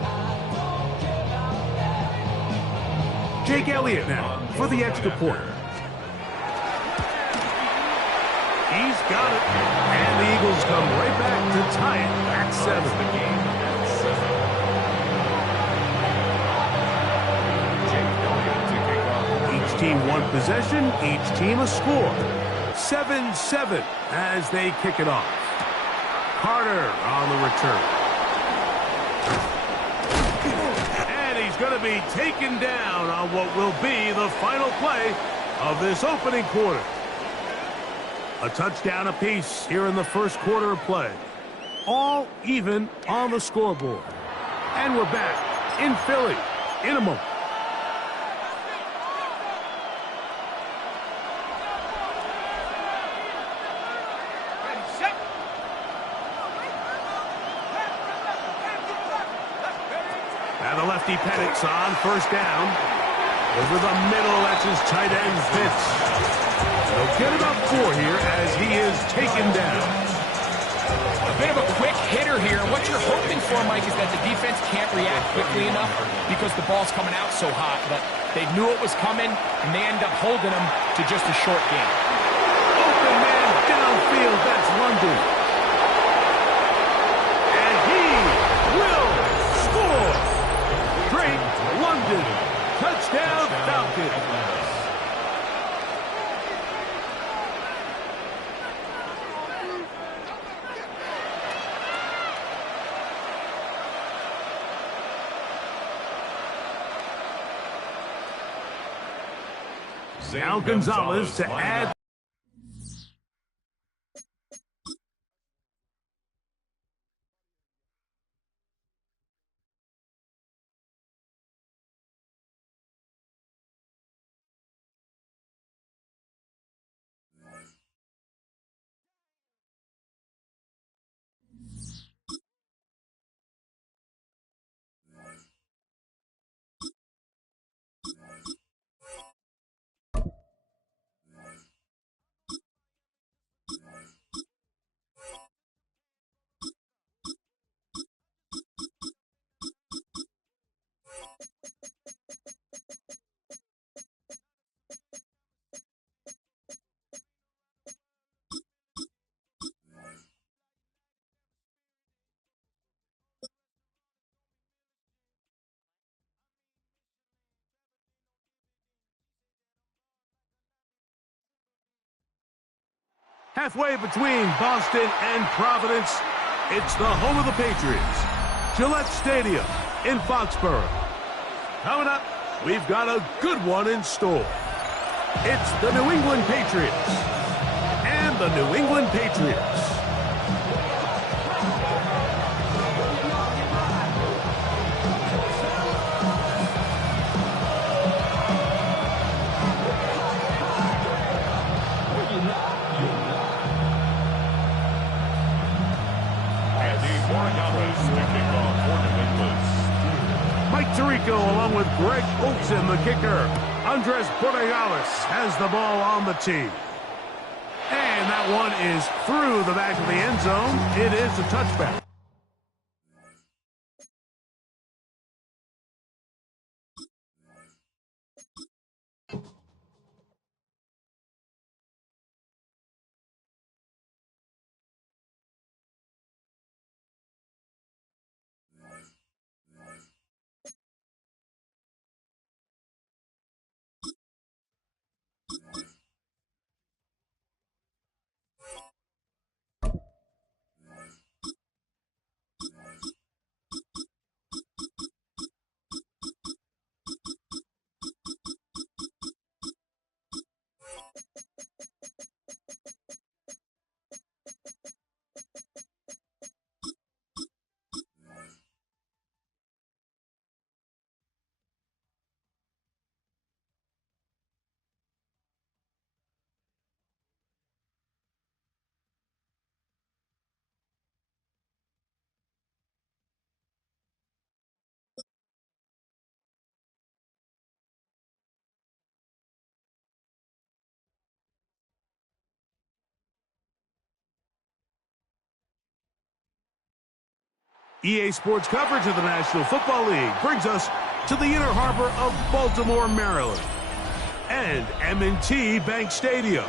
Jake Elliott now for the extra point. He's got it. And the Eagles come right back to tie it at 7. The game at 7. Jake Elliott to kick off. Each team one possession, each team a score. 7-7 as they kick it off. Carter on the return. And he's going to be taken down on what will be the final play of this opening quarter. A touchdown apiece here in the first quarter of play. All even on the scoreboard. And we're back in Philly in a moment. Now the lefty Penix on first down. Over the middle, that's his tight end, Pitts. They'll get about 4 here as he is taken down. A bit of a quick hitter here. What you're hoping for, Mike, is that the defense can't react quickly enough because the ball's coming out so hot. But they knew it was coming, and they end up holding them to just a short game. Open man downfield, that's London. And he will score. Drake London. Touchdown, Falcons. Now Gonzalez to add. Halfway between Boston and Providence, it's the home of the Patriots, Gillette Stadium in Foxborough. Coming up, we've got a good one in store. It's the New England Patriots and the New England Patriots. Mike Tirico along with Greg Olsen, the kicker. Andres Borregales has the ball on the tee. And that one is through the back of the end zone. It is a touchback. EA Sports coverage of the National Football League brings us to the inner harbor of Baltimore, Maryland, and M&T Bank Stadium.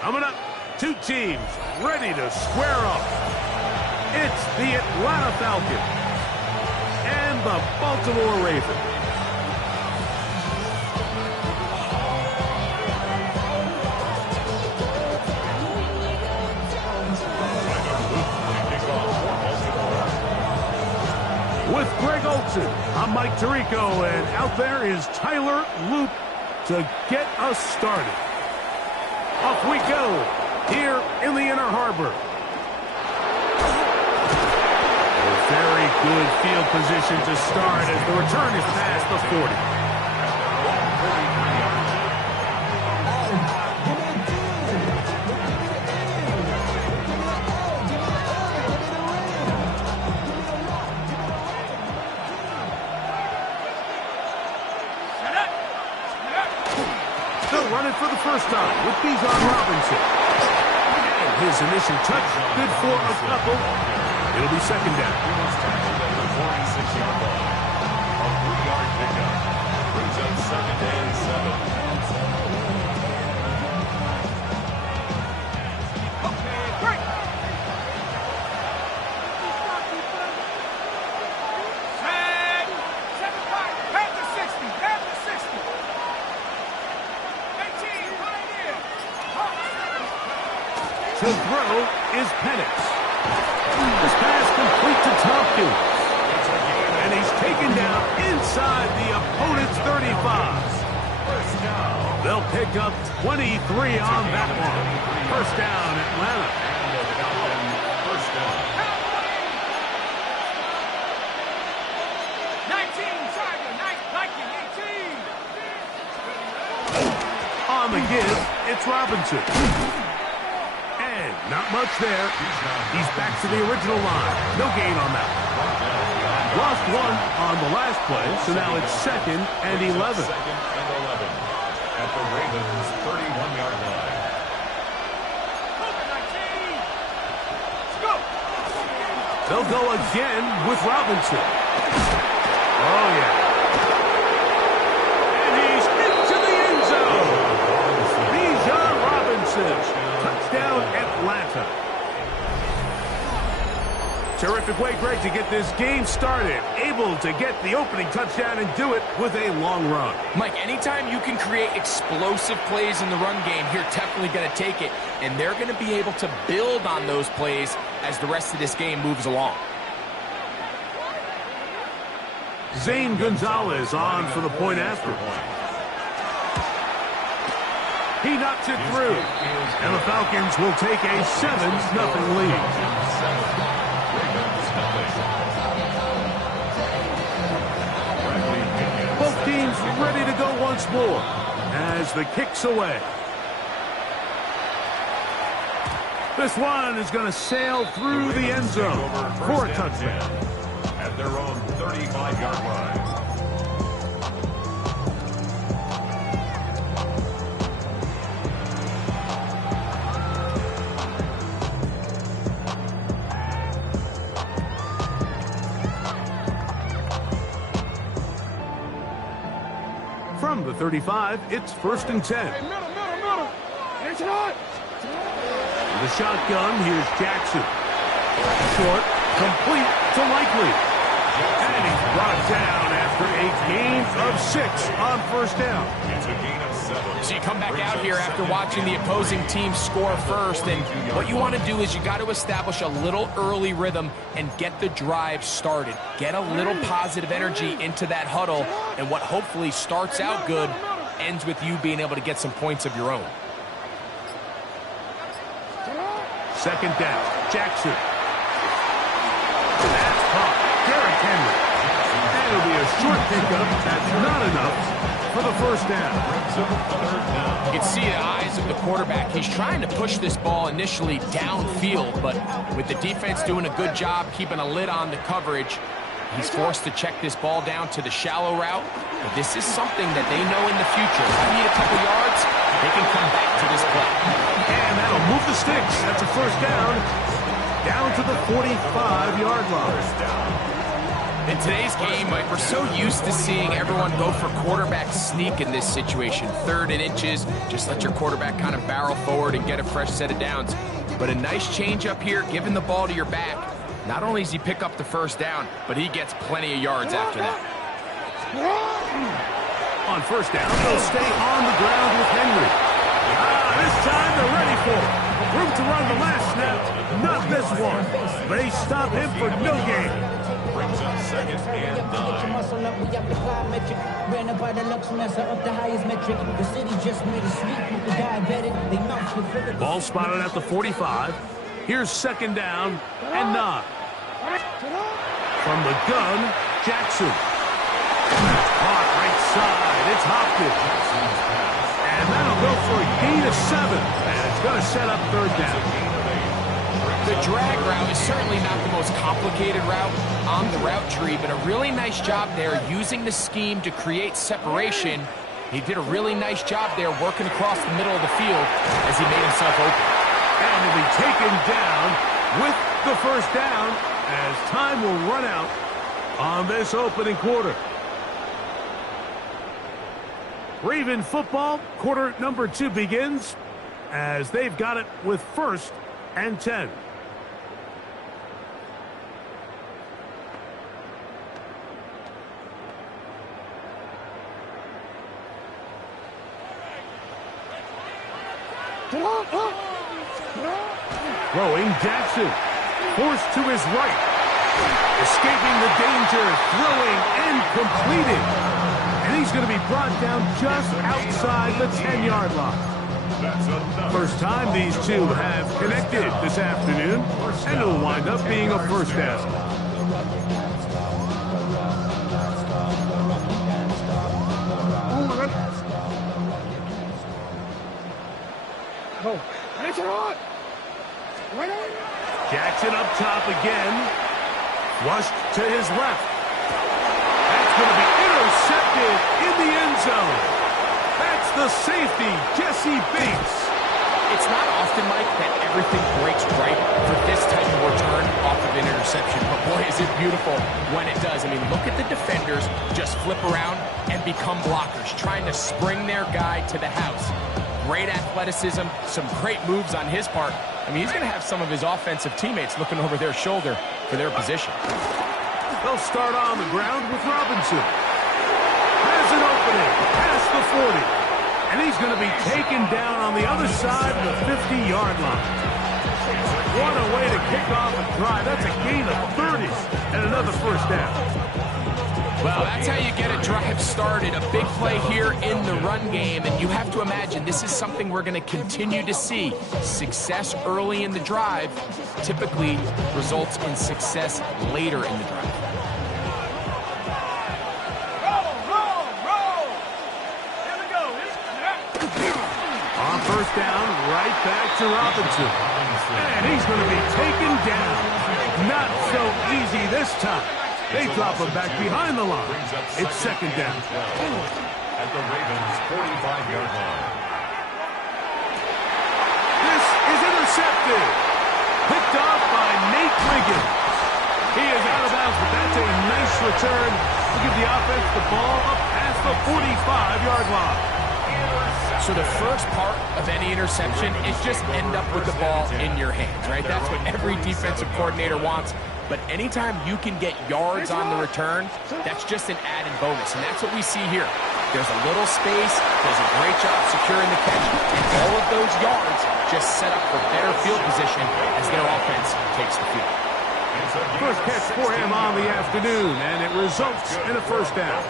Coming up, two teams ready to square off. It's the Atlanta Falcons and the Baltimore Ravens. With Greg Olsen, I'm Mike Tirico, and out there is Tyler Loop to get us started. Off we go here in the Inner Harbor. A very good field position to start as the return is past the 40. Still running for the first time with Bijan Robinson. And his initial touch, good for a couple. It'll be second down. He was tackled at the 46-yard line. A 3-yard pickup. Brings up 2nd and 7. To throw is Penix. This pass complete to Tompkins. And he's taken down inside the opponent's 35. They'll pick up 23 on that one. First down, Atlanta. First down. 19, Tiger, 18. On the give, it's Robinson. And not much there. He's back to the original line. No gain on that. Lost one on the last play, so now it's 2nd and 11. 2nd and 11 at the Ravens' 31-yard line. They'll go again with Robinson. Oh, yeah. And he's into the end zone. Bijan Robinson. Touchdown, Atlanta. Terrific way, Greg, to get this game started. Able to get the opening touchdown and do it with a long run. Mike, anytime you can create explosive plays in the run game, you're definitely going to take it. And they're going to be able to build on those plays as the rest of this game moves along. Zane Gonzalez on for the point after. He knocks it through. And the Falcons will take a 7-0 lead. Both teams ready to go once more as the kick's away. This one is going to sail through the end zone for a touchdown. At their own 35-yard line. From the 35, it's 1st and 10. Hey, middle. It's hot. The shotgun, here's Jackson. Short, complete to Likely. And he's brought down after a gain of 6 on 1st down. It's a gain of 7. So you come back out here after watching the opposing team score first, and what you want to do is you got to establish a little early rhythm and get the drive started. Get a little positive energy into that huddle, and what hopefully starts out good ends with you being able to get some points of your own. 2nd down, Jackson. That's caught. Derrick Henry. And it'll be a short pickup. That's not enough for the 1st down. You can see the eyes of the quarterback. He's trying to push this ball initially downfield, but with the defense doing a good job keeping a lid on the coverage, he's forced to check this ball down to the shallow route. But this is something that they know in the future. If they need a couple yards, they can come back to this play. And that'll move the sticks. That's a 1st down. Down to the 45-yard line. In today's game, Mike, we're so used to seeing everyone go for quarterback sneak in this situation. 3rd and inches, just let your quarterback kind of barrel forward and get a fresh set of downs. But a nice change up here, giving the ball to your back. Not only does he pick up the 1st down, but he gets plenty of yards after that. On 1st down, they'll stay on the ground with Henry. This time they're ready for it. Room to run the last snap, not this one. They stop him for no gain. Brings up 2nd and 9. Muscle up, we got the plyometric. Ran up by the Lux mess up the highest metric. The city just made a sweep with the Ball spotted at the 45. Here's second down and 9. From the gun, Jackson. Caught right side. It's Hopkins. And that'll go for a gain of 7. And it's going to set up third down. The drag route is certainly not the most complicated route on the route tree, but a really nice job there using the scheme to create separation. He did a really nice job there working across the middle of the field as he made himself open. And he'll be taken down with the first down as time will run out on this opening quarter. Raven football, quarter number 2 begins as they've got it with first and 10. Throwing Jackson. Forced to his right. Escaping the danger. Throwing and completing. And he's going to be brought down just outside the 10-yard line. First time these two have connected this afternoon. And it'll wind up being a first down. Jackson up top again. Flushed to his left. That's going to be intercepted in the end zone. That's the safety, Jesse Bates. It's not often, Mike, that everything breaks right for this type of return off of an interception. But boy, is it beautiful when it does. I mean, look at the defenders just flip around and become blockers, trying to spring their guy to the house. Great athleticism, some great moves on his part. I mean, he's going to have some of his offensive teammates looking over their shoulder for their position. They'll start on the ground with Robinson. Has an opening past the 40. And he's going to be taken down on the other side of the 50-yard line. What a way to kick off a drive. That's a gain of 30 and another first down. Well, that's how you get a drive started. A big play here in the run game. And you have to imagine this is something we're going to continue to see. Success early in the drive typically results in success later in the drive. On first down, right back to Robinson. And he's going to be taken down. Not so easy this time. They drop him back behind the line. It's second down. At the Ravens' 45-yard line. This is intercepted. Picked off by Nate Wiggins. He is out of bounds, but that's a nice return to give the offense the ball up past the 45-yard line. So the first part of any interception is just end up with the ball in your hands, right? That's what every defensive coordinator wants. But anytime you can get yards on the return, that's just an added bonus. And that's what we see here. There's a little space, does a great job securing the catch, and all of those yards just set up for better field position as their offense takes the field. First catch for him on the afternoon, and it results in a first down.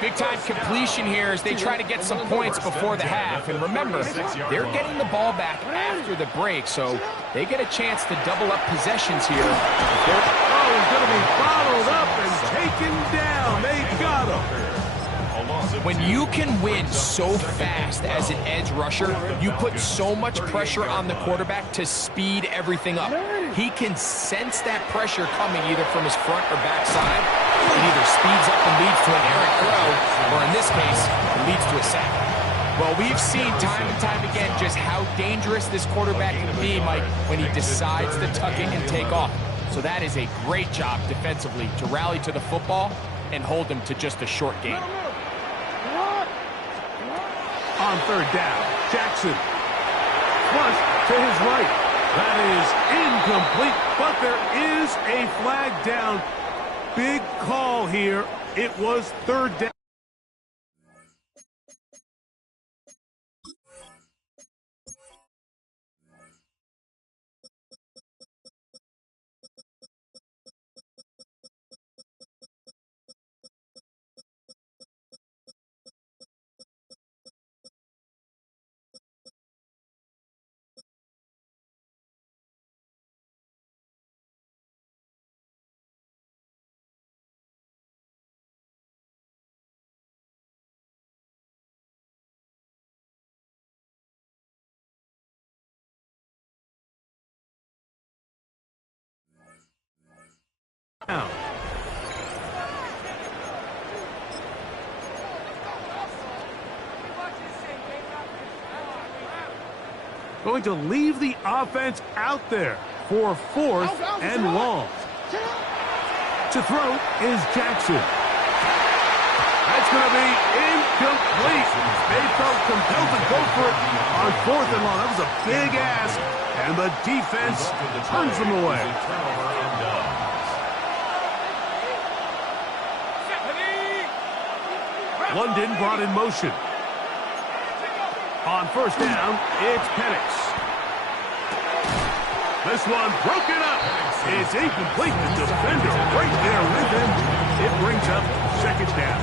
Big-time completion here as they try to get some points before the half. And remember, they're getting the ball back after the break, so they get a chance to double up possessions here. Oh, he's going to be bottled up and taken down. They got him. When you can win so fast as an edge rusher, you put so much pressure on the quarterback to speed everything up. He can sense that pressure coming either from his front or back side. It either speeds up and leads to an errant throw, or in this case, it leads to a sack. Well, we've seen time and time again just how dangerous this quarterback can be, Mike, when he decides to tuck it and take off. So that is a great job defensively to rally to the football and hold him to just a short gain. On third down, Jackson. Flush to his right. That is incomplete, but there is a flag down. Big call here. It was third down. Going to leave the offense out there for 4th and long. To throw is Jackson. That's going to be incomplete. They felt compelled to go for it on 4th and long. That was a big ask, and the defense turns them away. London brought in motion. On 1st down, it's Penix. This one broken up. It's incomplete. The defender right there with him. It brings up 2nd down.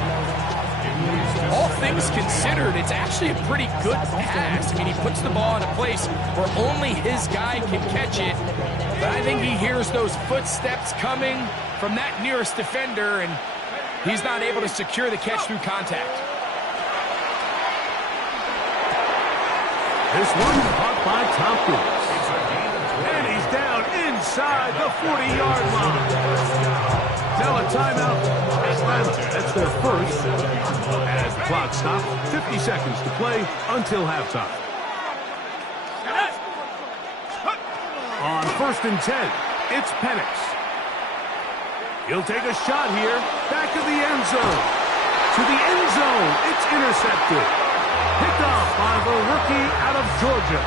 All things considered, it's actually a pretty good pass. I mean, he puts the ball in a place where only his guy can catch it. But I think he hears those footsteps coming from that nearest defender, and he's not able to secure the catch through contact. This one caught by Tompkins. And he's down inside the 40-yard line. Now a timeout. Atlanta, that's their first. As the clock stops, 50 seconds to play until halftime. On 1st and 10, it's Penix. He'll take a shot here. Back of the end zone. To the end zone. It's intercepted. Picked off by the rookie out of Georgia.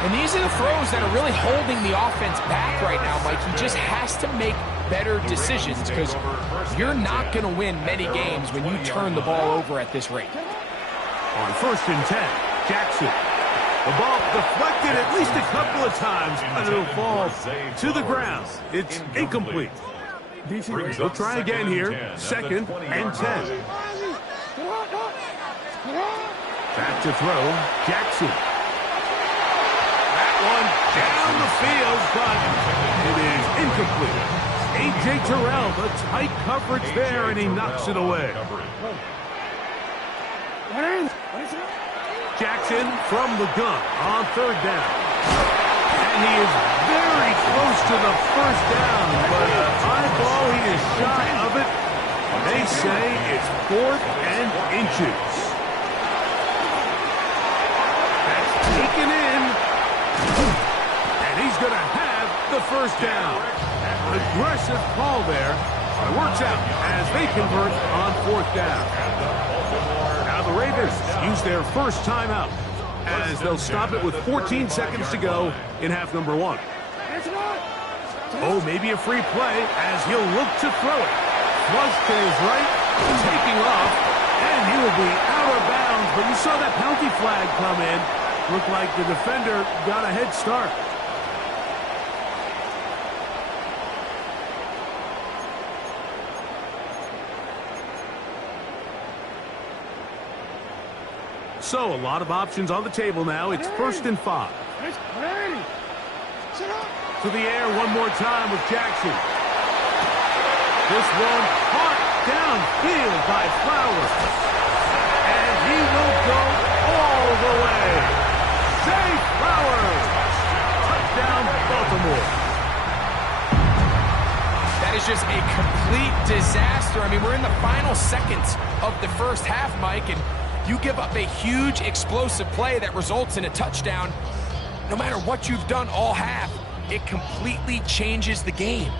And these are the throws that are really holding the offense back right now, Mike. He just has to make better decisions because you're not going to win many games when you turn the ball over at this rate. On 1st and 10, Jackson. The ball deflected at least a couple of times, and it'll fall to the ground. It's incomplete. We'll try again here. 2nd and 10. Back to throw, Jackson. That one down the field, but it is incomplete. A.J. Terrell, the tight coverage there, and he knocks it away. Jackson from the gun on 3rd down. And he is very close to the 1st down, but eyeball, he is shy of it. They say it's 4th and inches. Taken in, and he's going to have the 1st down. Aggressive call there. It works out as they convert on 4th down. Now the Raiders use their first timeout as they'll stop it with 14 seconds to go in half number 1. Oh, maybe a free play as he'll look to throw it. Flush to his right, taking off, and he will be out of bounds. But you saw that penalty flag come in. Looked like the defender got a head start. So a lot of options on the table now. It's 1st and 5. To the air one more time with Jackson. This one caught downfield by Flowers. And he will go all the way. Zay Flowers. Touchdown, Baltimore. That is just a complete disaster. I mean, we're in the final seconds of the first half, Mike, and you give up a huge explosive play that results in a touchdown. No matter what you've done all half, it completely changes the game.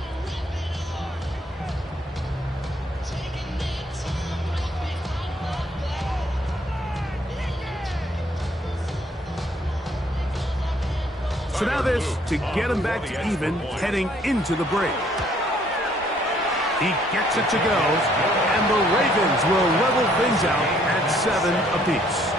So now this to get him back to even heading into the break. He gets it to go, and the Ravens will level things out at 7 apiece.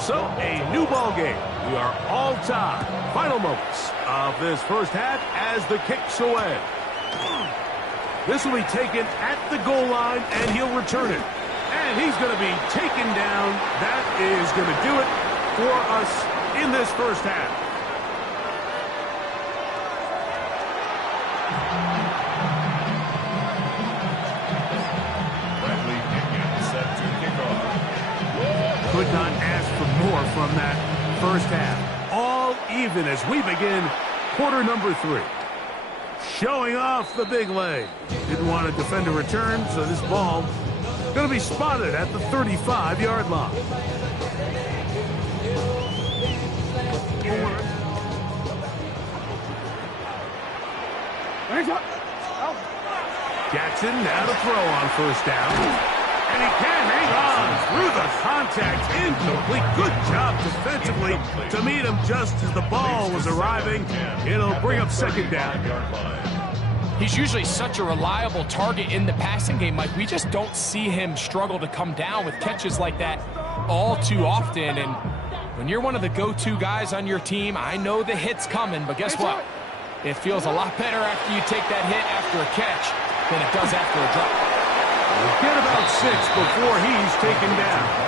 So, a new ball game. We are all tied. Final moments of this first half as the kick's away. This will be taken at the goal line, and he'll return it. And he's going to be taken down. That is going to do it for us in this first half. Could not ask for more from that first half. All even as we begin quarter number 3. Showing off the big leg. Didn't want to defend a return, so this ball going to be spotted at the 35-yard line. Jackson now to throw on first down. And he can hang on through the contact. Incomplete. Good job defensively to meet him just as the ball was arriving. It'll bring up second down. He's usually such a reliable target in the passing game, Mike. We just don't see him struggle to come down with catches like that all too often. And when you're one of the go-to guys on your team, I know the hit's coming, but guess what? It feels a lot better after you take that hit after a catch than it does after a drop. We'll get about 6 before he's taken down.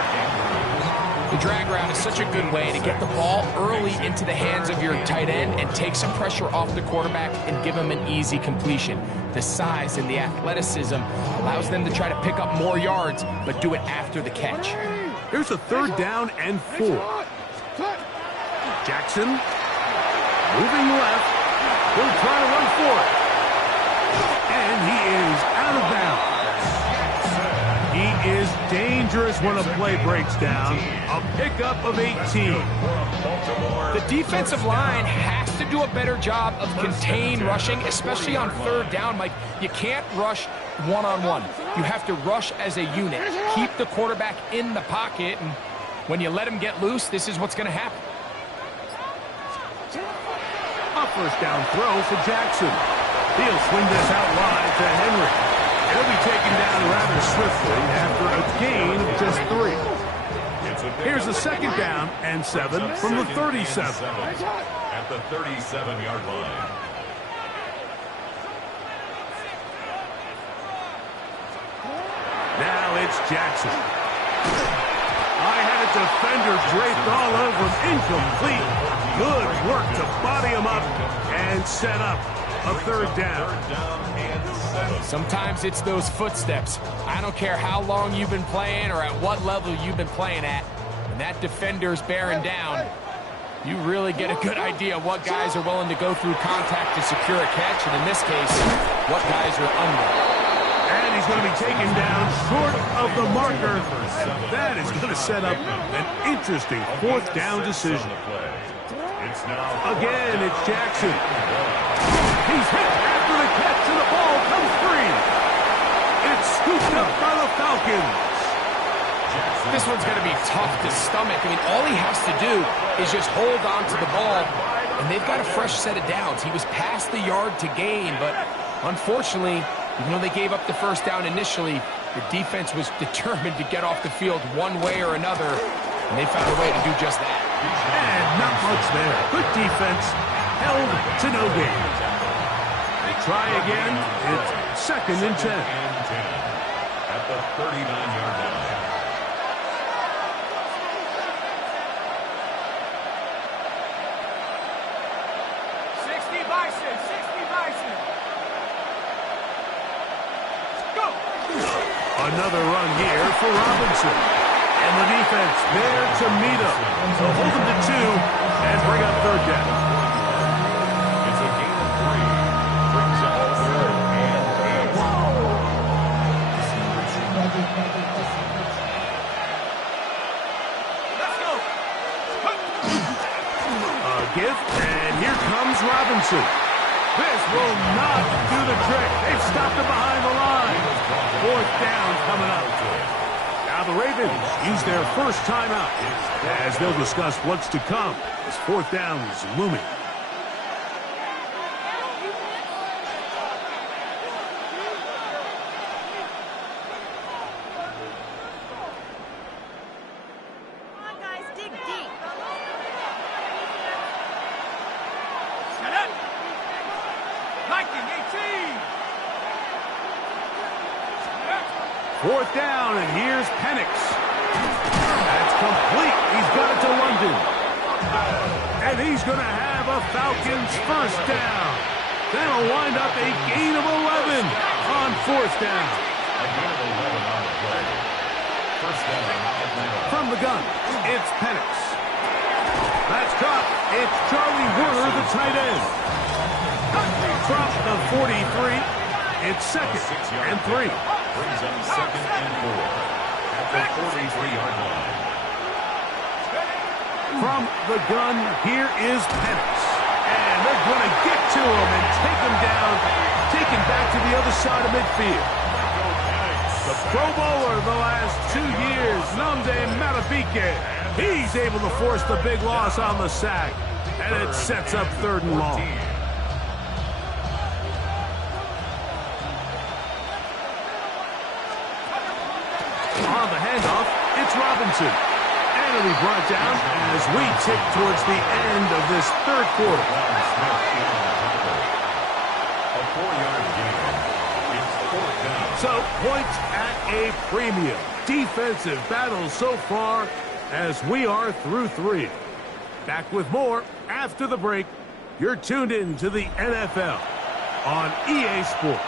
The drag route is such a good way to get the ball early into the hands of your tight end and take some pressure off the quarterback and give him an easy completion. The size and the athleticism allows them to try to pick up more yards, but do it after the catch. Here's a 3rd down and 4. Jackson moving left. He'll try to run for it. And he is out of bounds. He is dangerous when a play breaks down. A pickup of 18. The defensive line has to do a better job of contain rushing, especially on 3rd down. Mike, you can't rush one-on-one. You have to rush as a unit. Keep the quarterback in the pocket, and when you let him get loose, this is what's going to happen. A first down throw for Jackson. He'll swing this out wide to Henry. He'll be taken down rather swiftly after a gain of just 3. Here's a 2nd down and 7 from the 37. At the 37-yard line. Now it's Jackson. I had a defender draped all over him. Incomplete. Good work to body him up and set up a 3rd down. Sometimes it's those footsteps. I don't care how long you've been playing or at what level you've been playing at. When that defender's bearing down, you really get a good idea of what guys are willing to go through contact to secure a catch, and in this case, what guys are under. And he's going to be taken down short of the marker. And that is going to set up an interesting 4th down decision. Again, it's Jackson. He's hit after the catch, and the ball comes free. It's scooped up by the Falcons. This one's going to be tough to stomach. I mean, all he has to do is just hold on to the ball, and they've got a fresh set of downs. He was past the yard to gain, but unfortunately, even though they gave up the first down initially, the defense was determined to get off the field one way or another, and they found a way to do just that. And not much there. Good defense, held to no gain. They try again. It's 2nd and 10. At the 39-yard line. Another run here for Robinson. And the defense there to meet him. So hold them to 2 and bring up 3rd down. It's a gain of 3. Brings up 3rd and 8. Let's go. A gift, and here comes Robinson. This will not do the trick. They've stopped him behind the line. 4th down coming up. Now the Ravens use their first timeout as they'll discuss what's to come as 4th down is looming. Come on, guys, dig deep. Set up. 19, 18. 4th down, and here's Penix. That's complete. He's got it to London. And he's going to have a Falcons 1st down. That'll wind up a gain of 11 on 4th down. A gain of 11 on the play. 1st down, Atlanta. From the gun, it's Penix. That's caught. It's Charlie Werner, the tight end. From the 43, it's 2nd and 3. Brings up 2nd and 4 at the 43-yard line. From the gun, here is Penix. And they're going to get to him and take him down, take him back to the other side of midfield. The Pro Bowler the last 2 years, Nnamdi Madubuike. He's able to force the big loss on the sack, and it sets up 3rd and long. On the handoff, it's Robinson. And it'll be brought down as we tick towards the end of this 3rd quarter. A 4-yard gain. It's 4th down. So, points at a premium. Defensive battle so far as we are through 3. Back with more after the break. You're tuned in to the NFL on EA Sports.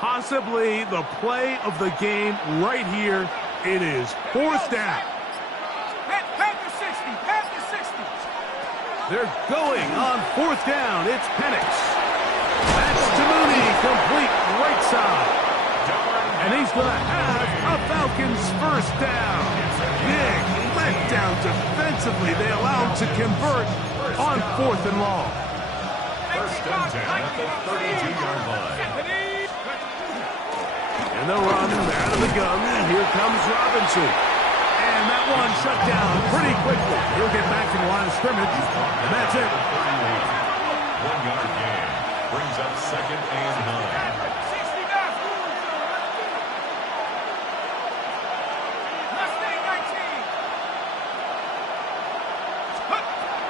Possibly the play of the game right here. It is 4th down. Panther 60, Panther 60. They're going on 4th down. It's Penix. That's to Mooney, complete right side. And he's going to have a Falcons 1st down. Big letdown defensively. They allow him to convert on 4th and long. 1st and 10 at the 32-yard line. And they'll run out of the gun. Here comes Robinson. And that one shut down pretty quickly. He'll get back to the line of scrimmage, and that's it. 1-yard gain. Brings up 2nd and 9.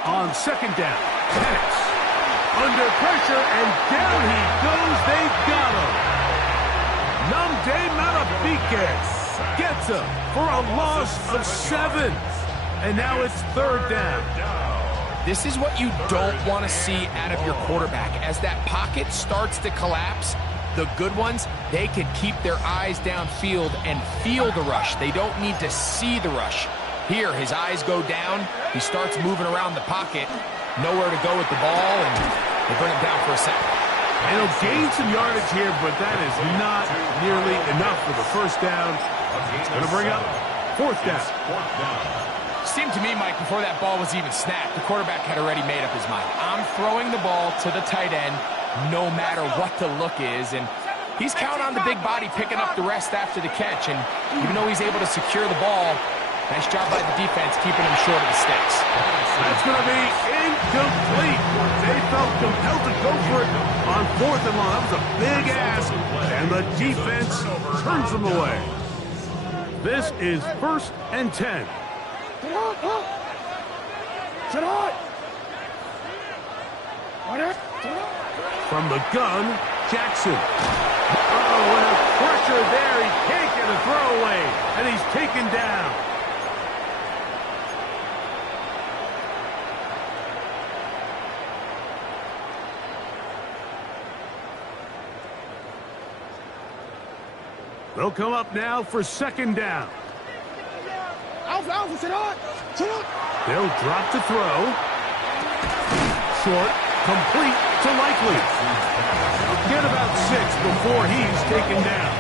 On 2nd down, Penix. Under pressure, and down he goes. They've got him. Nnamdi Madubuike gets him for a loss of 7. And now it's 3rd down. This is what you don't want to see out of your quarterback. As that pocket starts to collapse, the good ones, they can keep their eyes downfield and feel the rush. They don't need to see the rush. Here, his eyes go down. He starts moving around the pocket. Nowhere to go with the ball, and they bring him down for a sack. And he'll gain some yardage here, but that is not nearly enough for the 1st down. It's going to bring up 4th down. Seemed to me, Mike, before that ball was even snapped, the quarterback had already made up his mind. I'm throwing the ball to the tight end no matter what the look is, and he's counting on the big body picking up the rest after the catch, and even though he's able to secure the ball, nice job by the defense keeping him short of the sticks. That's going to be incomplete. They felt compelled to go for it on 4th and long. That was a big ask, and the defense turns them away. This is 1st and 10. From the gun, Jackson. With pressure there, he can't get a throwaway, and he's taken down. They'll come up now for 2nd down. They'll drop to throw. Short, complete to Likely. Get about 6 before he's taken down.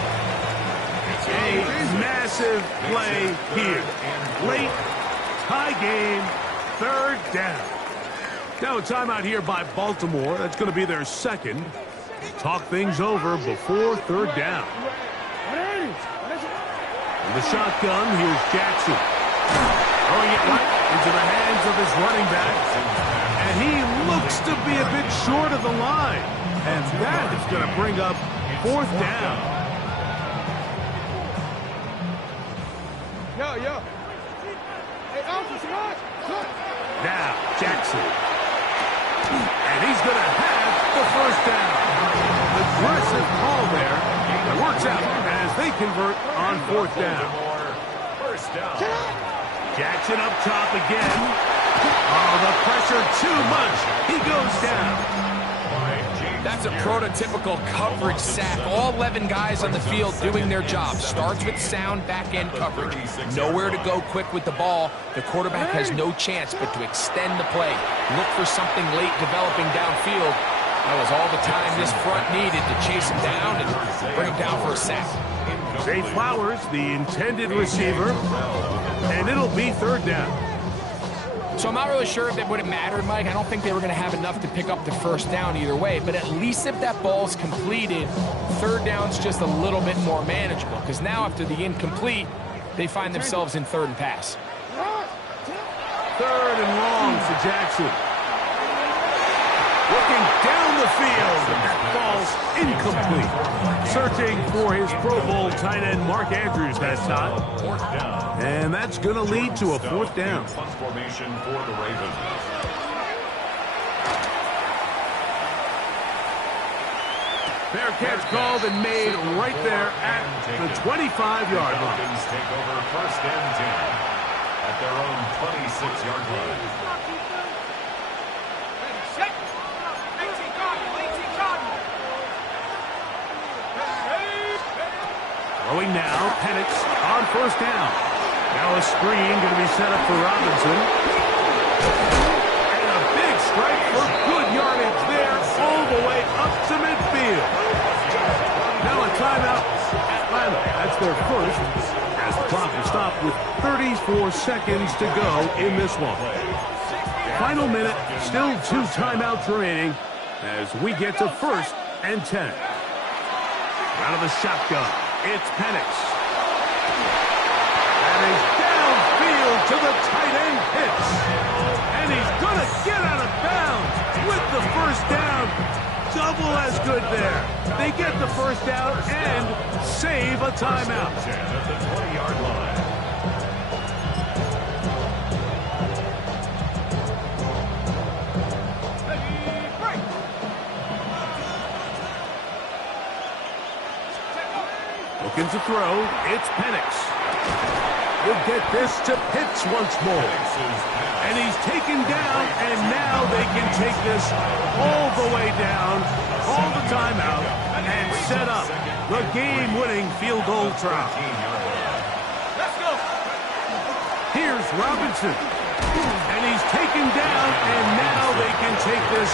A massive play here. Late, tie game, 3rd down. Now a timeout here by Baltimore. That's going to be their 2nd. Talk things over before 3rd down. In the shotgun, here's Jackson. Throwing it right into the hands of his running back. And he looks to be a bit short of the line. And that is going to bring up 4th down. Yo. Hey, officer, watch. Now, Jackson. And he's going to have the 1st down. Aggressive call there. It works out as they convert on 4th down. Jackson up top again. Oh, the pressure too much. He goes down. That's a prototypical coverage sack. All 11 guys on the field doing their job. Starts with sound back-end coverage. Nowhere to go quick with the ball. The quarterback has no chance but to extend the play. Look for something late developing downfield. That was all the time this front needed to chase him down and bring him down for a sack. Zay Flowers, the intended receiver, and it'll be 3rd down. So I'm not really sure if that would have mattered, Mike. I don't think they were going to have enough to pick up the 1st down either way. But at least if that ball's completed, 3rd down's just a little bit more manageable. Because now after the incomplete, they find themselves in 3rd and pass. 3rd and long for Jackson. Looking down the field, and that ball's incomplete. Searching for his Pro Bowl tight end Mark Andrews that time. And that's going to lead to a 4th down. Punt formation for the Ravens. Fair catch called and made right there at the 25-yard line. Take over 1st and 10 at their own 26-yard line. Throwing now, Penix on 1st down. Now a screen going to be set up for Robinson. And a big strike for good yardage there all the way up to midfield. Now a timeout. Atlanta, that's their 1st. As the clock is stopped with 34 seconds to go in this one. Final minute, still 2 timeouts remaining as we get to 1st and 10. Out of the shotgun. It's Penix. And he's downfield to the tight end Pitts. And he's going to get out of bounds with the 1st down. Double as good there. They get the 1st down and save a timeout. At the 20-yard line. Looking to throw, it's Penix. He'll get this to Pitts once more. And he's taken down, and now they can take this all the way down, call the timeout, and set up the game-winning field goal try. Let's go. Here's Robinson. And he's taken down, and now they can take this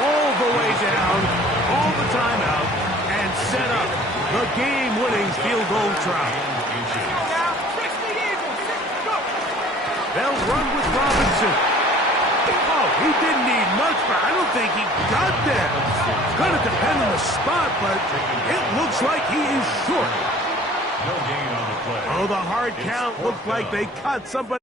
all the way down, call the timeout, and set up the game-winning field goal try. They'll run with Robinson. Oh, he didn't need much, but I don't think he got there. It's going to depend on the spot, but it looks like he is short. No gain on the play. Oh, the hard count looked like they cut somebody.